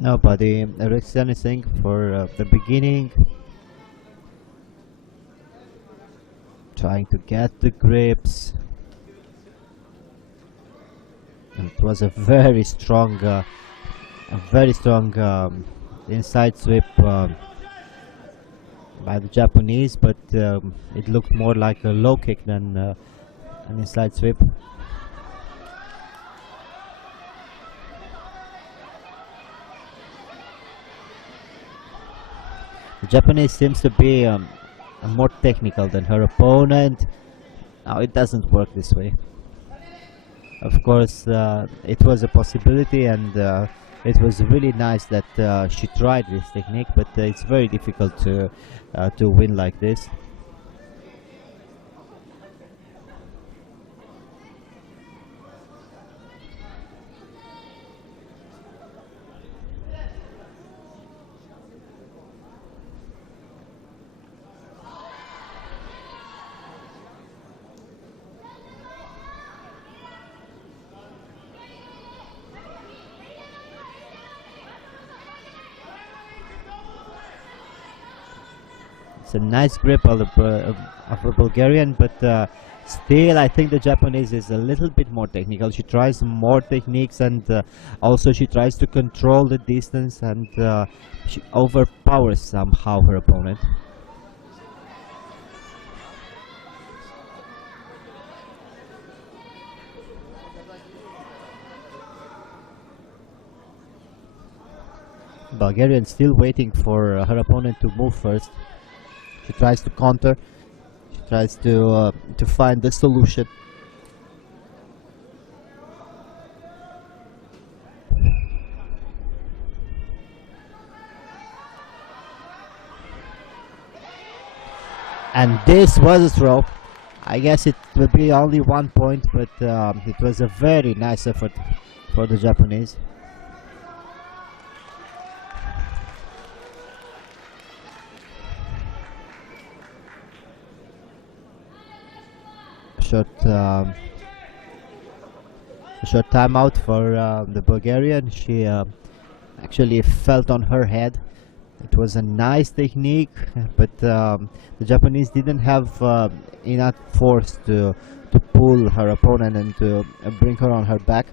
Nobody risks anything for the beginning. Trying to get the grips. And it was a very strong inside sweep by the Japanese, but it looked more like a low kick than an inside sweep. The Japanese seems to be more technical than her opponent. Now it doesn't work this way. Of course, it was a possibility, and it was really nice that she tried this technique, but it's very difficult to win like this. It's a nice grip of the Bulgarian, but still I think the Japanese is a little bit more technical. She tries more techniques, and also she tries to control the distance, and she overpowers somehow her opponent. Bulgarian still waiting for her opponent to move first. She tries to counter. She tries to find the solution. And this was a throw. I guess it will be only 1 point, but it was a very nice effort for the Japanese. Short timeout for the Bulgarian. She actually felt on her head. It was a nice technique, but the Japanese didn't have enough force to pull her opponent and to bring her on her back.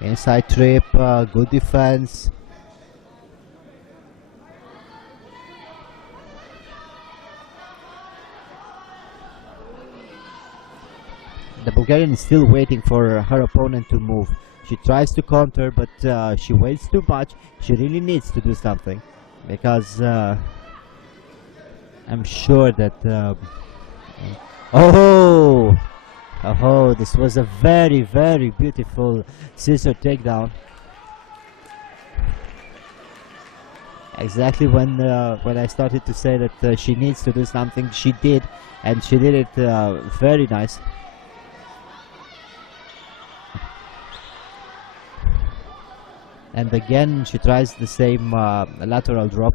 Inside trip, good defense. The Bulgarian is still waiting for her opponent to move. She tries to counter, but she waits too much. She really needs to do something, because I'm sure that oh, this was a very, very beautiful scissor takedown. Exactly when I started to say that she needs to do something, she did, and she did it very nice. And again, she tries the same lateral drop.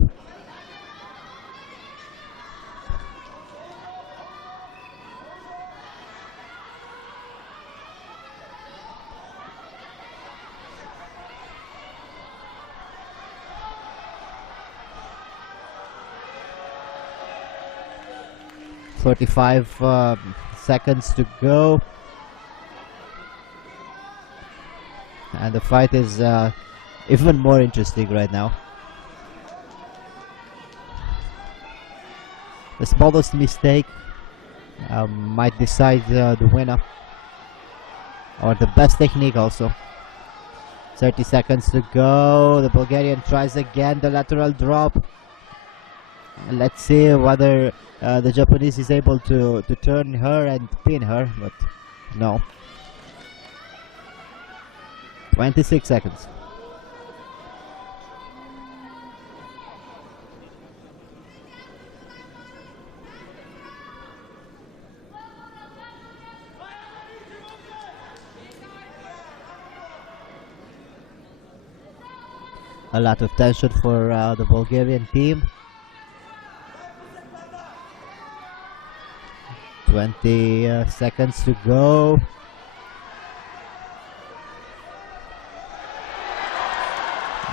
Forty-five seconds to go, and the fight is even more interesting right now. The smallest mistake might decide the winner, or the best technique also. 30 seconds to go. The Bulgarian tries again the lateral drop. Let's see whether the Japanese is able to turn her and pin her, but no. 26 seconds. A lot of tension for the Bulgarian team. 20 seconds to go.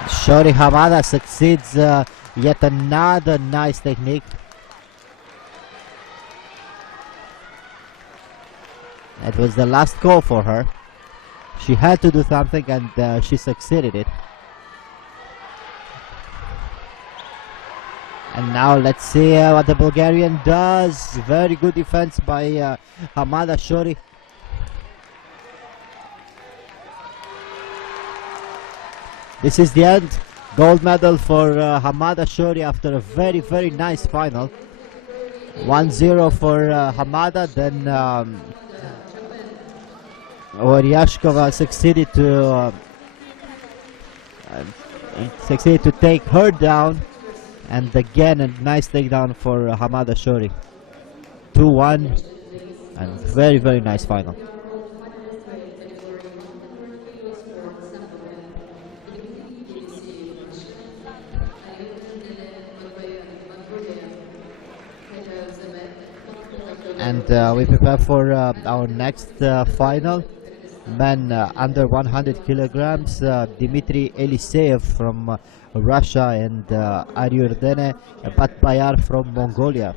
Shori Hamada succeeds yet another nice technique. It was the last call for her. She had to do something and she succeeded it. And now let's see what the Bulgarian does. Very good defense by Hamada Shori. This is the end. Gold medal for Hamada Shori after a very, very nice final. 1-0 for Hamada, then Oryashkova succeeded to take her down, and again a nice takedown for Hamada Shori. 2-1, and very, very nice final. And we prepare for our next final. Men under 100 kilograms, Dmitry Eliseev from Russia and Aryurdene Batbayar from Mongolia.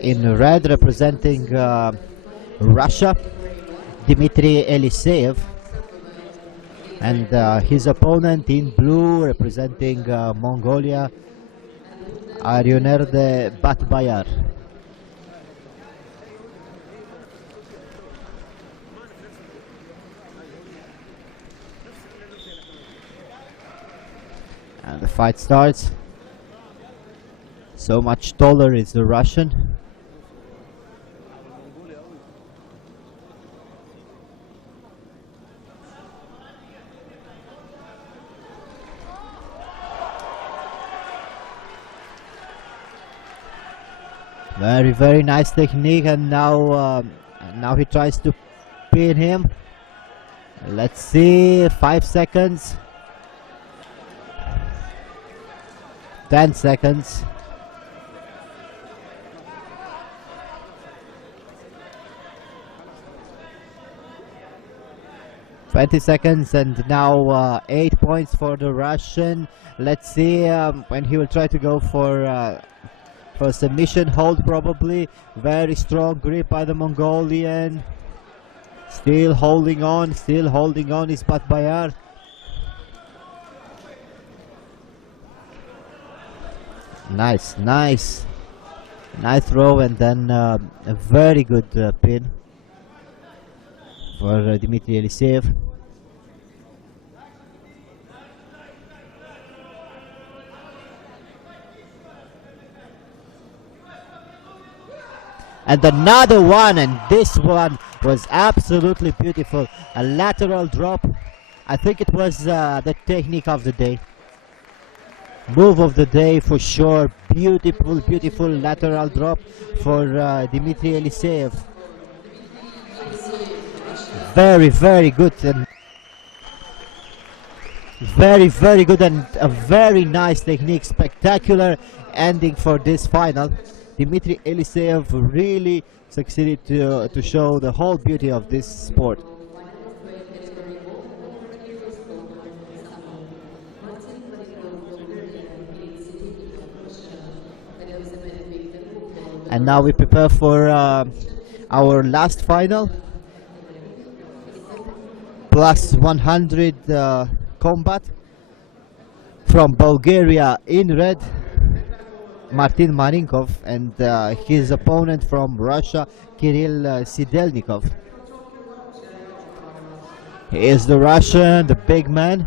In red, representing Russia, Dmitry Eliseev, and his opponent in blue, representing Mongolia, Aryurnerde Batbayar. And the fight starts. So much taller is the Russian. Very, very nice technique, and now he tries to pin him. Let's see, 5 seconds. 10 seconds. "20 seconds, and now 8 points for the Russian. Let's see when he will try to go for submission hold, probably. Very strong grip by the Mongolian. Still holding on is Batbayar. Nice throw, and then a very good pin for Dmitry Eliseev. And another one, and this one was absolutely beautiful. A lateral drop. I think it was the technique of the day. Move of the day for sure. Beautiful lateral drop for Dmitry Eliseev. Very good, and very good, and a very nice technique. Spectacular ending for this final. Dmitry Eliseev really succeeded to show the whole beauty of this sport. And now we prepare for our last final. Plus 100 combat. From Bulgaria in red, Martin Marenkov, and his opponent from Russia, Kirill Sidelnikov. He is the Russian, the big man.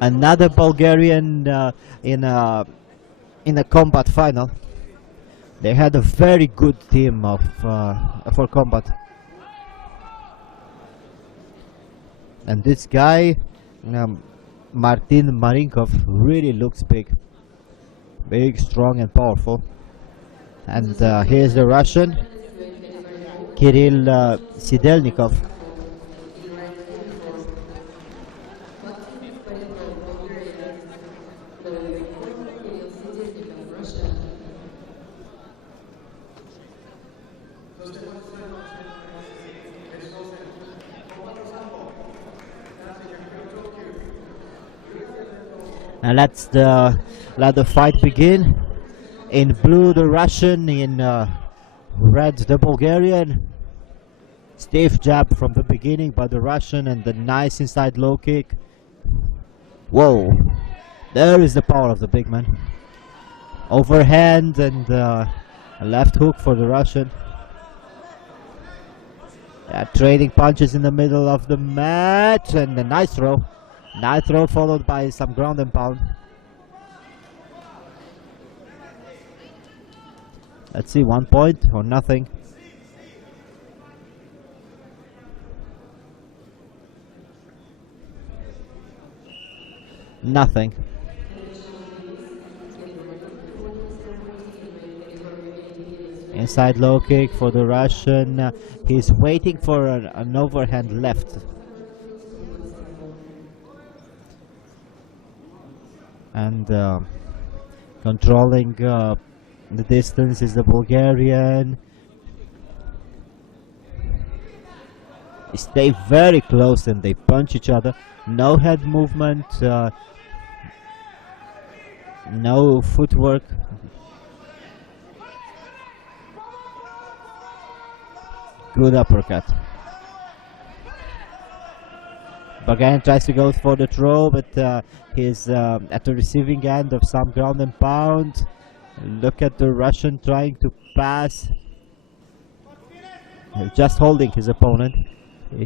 Another Bulgarian in a combat final. They had a very good team of for combat, and this guy, Martin Marenkov, really looks big, strong, and powerful. And here's the Russian, Kirill Sidelnikov. And let the fight begin. In blue, the Russian. In red, the Bulgarian. Stiff jab from the beginning by the Russian, and the nice inside low kick. Whoa! There is the power of the big man. Overhand and a left hook for the Russian. Trading punches in the middle of the match, and a nice throw. Nice throw followed by some ground and pound. Let's see, 1 point or nothing. Nothing. Inside low kick for the Russian. He's waiting for an overhand left. And controlling the distance is the Bulgarian. They stay very close and they punch each other. No head movement, no footwork. Good uppercut. Bulgarian tries to go for the throw, but he's at the receiving end of some ground and pound. Look at the Russian trying to pass. Just holding his opponent.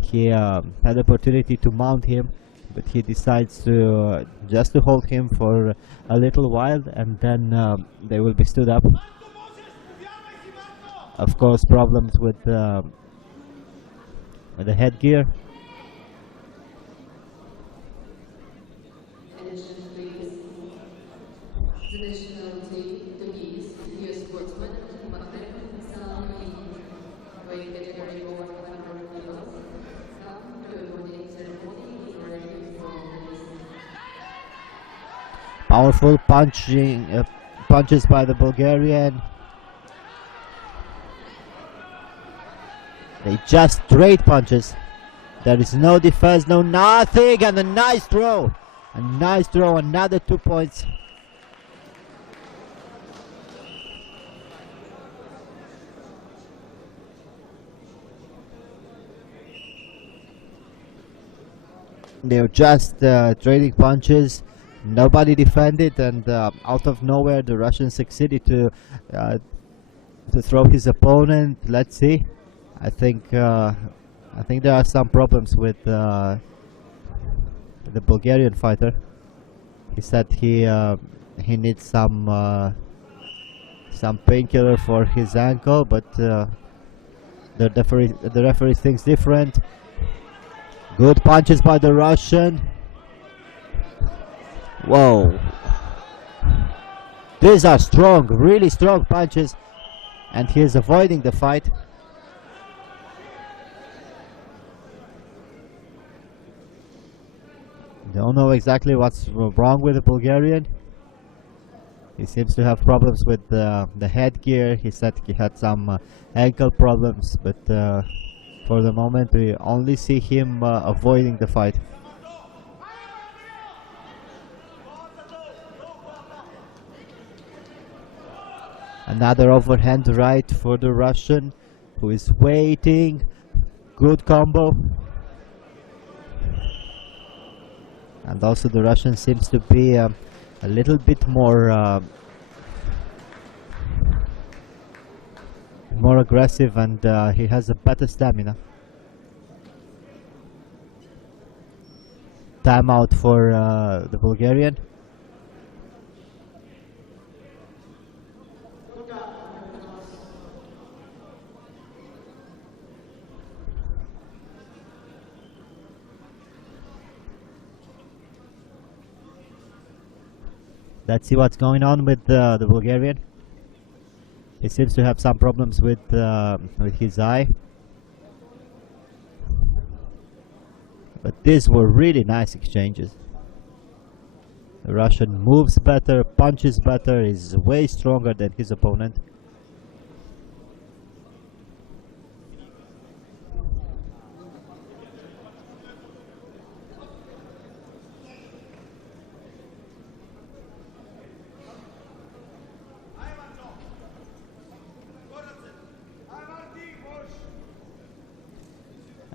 He had the opportunity to mount him, but he decides to just to hold him for a little while, and then they will be stood up. Of course, problems with the headgear. Powerful punches by the Bulgarian. They just straight punches. There is no defense, no nothing, and a nice throw. A nice throw, another 2 points. They're just trading punches. Nobody defended, and out of nowhere the Russian succeeded to throw his opponent. Let's see. I think there are some problems with the Bulgarian fighter. He said he needs some painkiller for his ankle, but the referee thinks different. Good punches by the Russian. Whoa. These are strong, really strong punches, and he is avoiding the fight. Don't know exactly what's wrong with the Bulgarian. He seems to have problems with the headgear. He said he had some ankle problems, but for the moment we only see him avoiding the fight. Another overhand right for the Russian, who is waiting. Good combo. And also the Russian seems to be a little bit more aggressive, and he has a better stamina. timeout for the Bulgarian. Let's see what's going on with the Bulgarian. He seems to have some problems with his eye. But these were really nice exchanges. The Russian moves better, punches better, is way stronger than his opponent.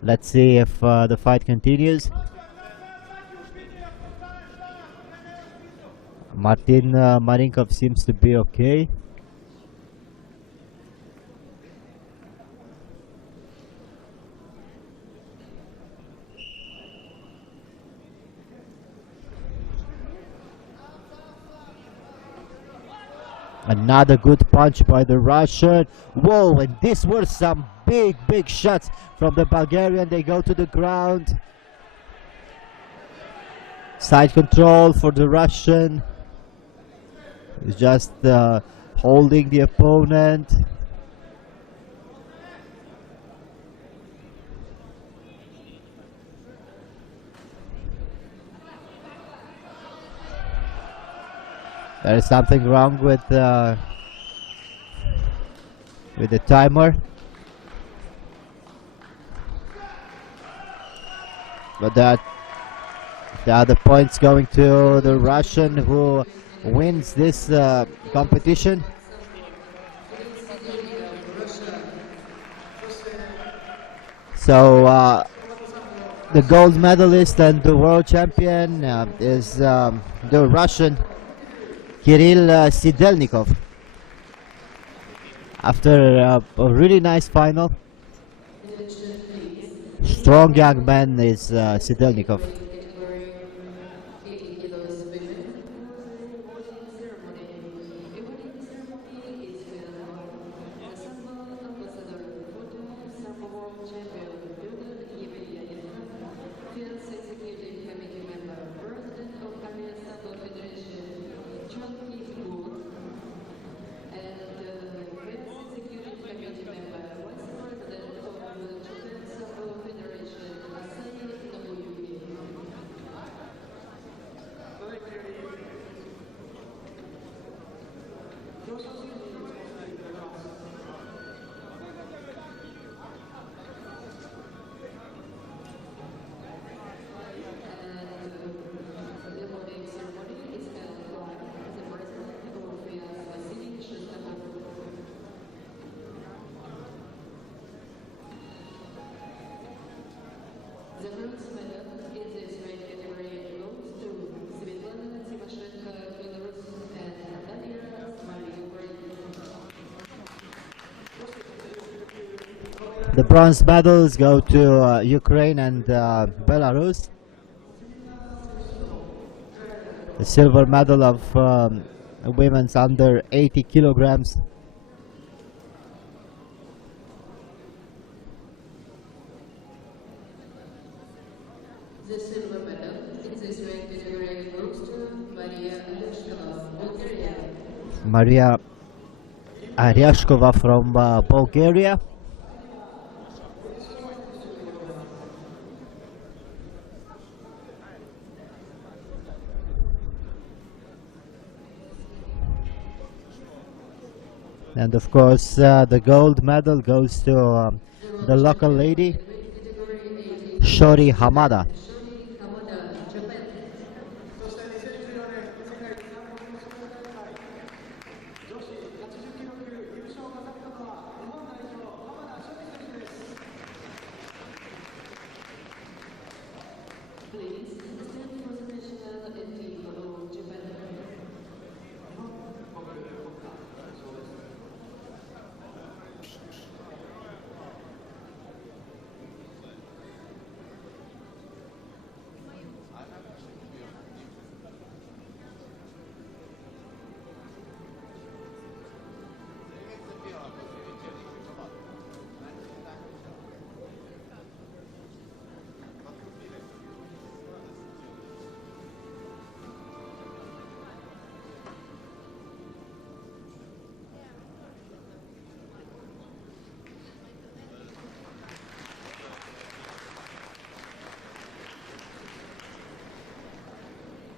Let's see if the fight continues. Marenkov seems to be okay. Another good punch by the Russian. Whoa, and these were some big shots from the Bulgarian. They go to the ground. Side control for the Russian. He's just holding the opponent. There is something wrong with the timer. But the other points going to the Russian, who wins this competition. So the gold medalist and the world champion is the Russian Kirill Sidelnikov. After a really nice final. Strong young man is Sidelnikov. The bronze medals go to Ukraine and Belarus. The silver medal of women's under 80 kilograms. The silver medal in this weight category goes to Maria Aleshkova, Bulgaria. Maria Aryashkova from Bulgaria. And of course, the gold medal goes to the local lady, Shori Hamada.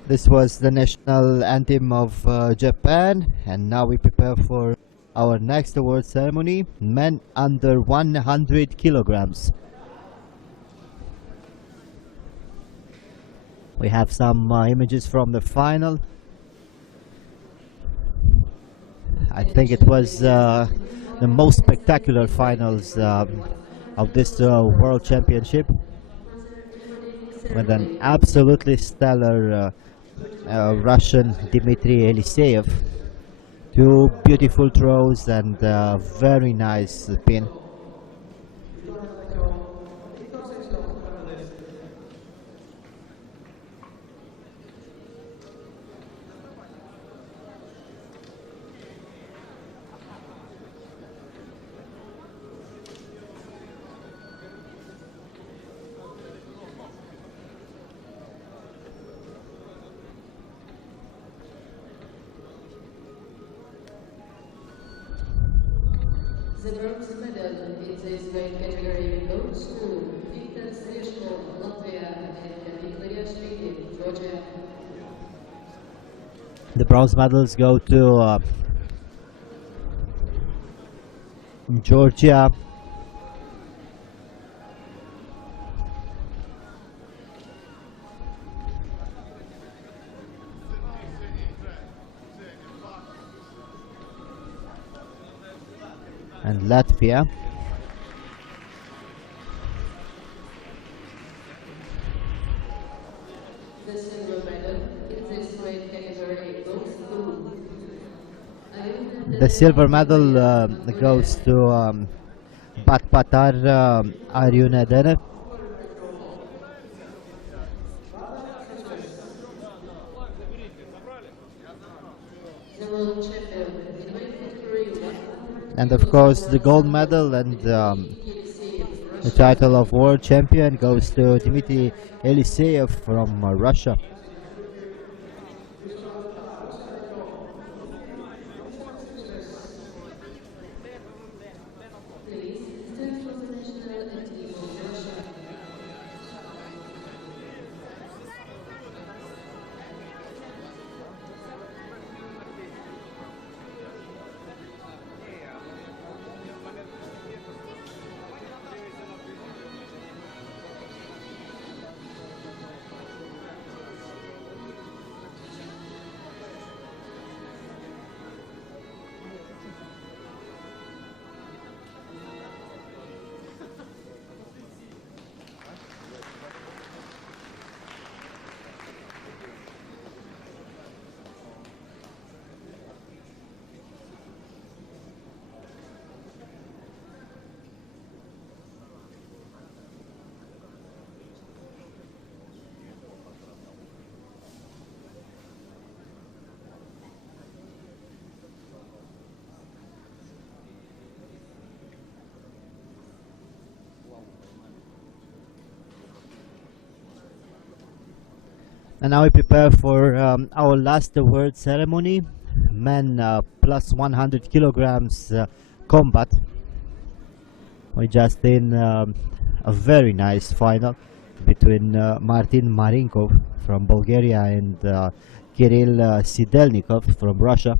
This was the national anthem of Japan, and now we prepare for our next award ceremony, men under 100 kilograms. We have some images from the final. I think it was the most spectacular finals of this World Championship, with an absolutely stellar Russian Dmitry Eliseyev. Two beautiful throws and very nice pin. The bronze medal in this weight category goes to Viktor Srishko, Latvia, and Victoria Shvili, Georgia. The bronze medals go to Georgia, and Latvia. The silver medal in this weight category goes to The silver medal goes to Batpatar Aryunadev. the world champion in weight category 100 And of course the gold medal and the title of world champion goes to Dmitry Eliseyev from Russia. Please stand for the national anthem of Russia. And now we prepare for our last award ceremony, men plus 100 kilograms combat. We just in a very nice final between Martin Marenkov from Bulgaria and Kirill Sidelnikov from Russia.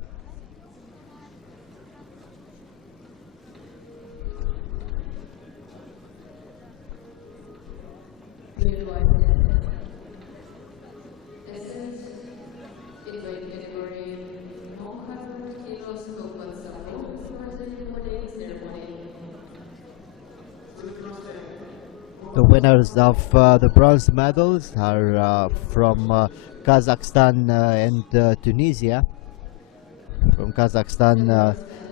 The winners of the bronze medals are from Kazakhstan and Tunisia. From Kazakhstan,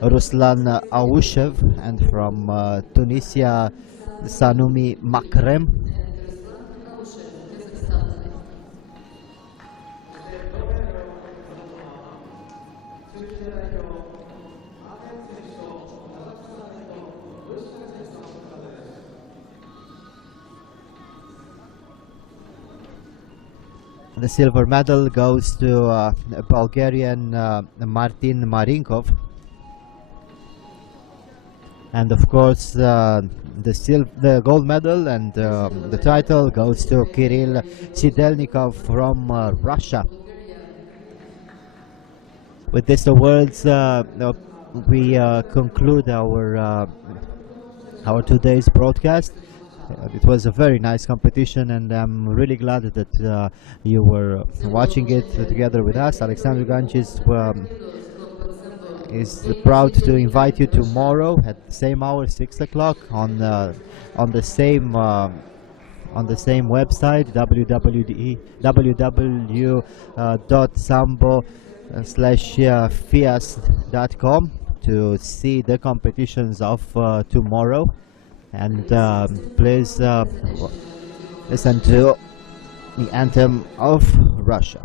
Ruslan Aushev, and from Tunisia, Sanumi Makrem. The silver medal goes to Bulgarian Martin Marenkov, and of course the gold medal and the title goes to Kirill Sidelnikov from Russia. with these words, we conclude our today's broadcast. It was a very nice competition, and I'm really glad that you were watching it together with us. Alexander Ganchis is proud to invite you tomorrow at the same hour, 6 o'clock, on the same website, www.sambo/fias.com, to see the competitions of tomorrow. And please listen to the anthem of Russia.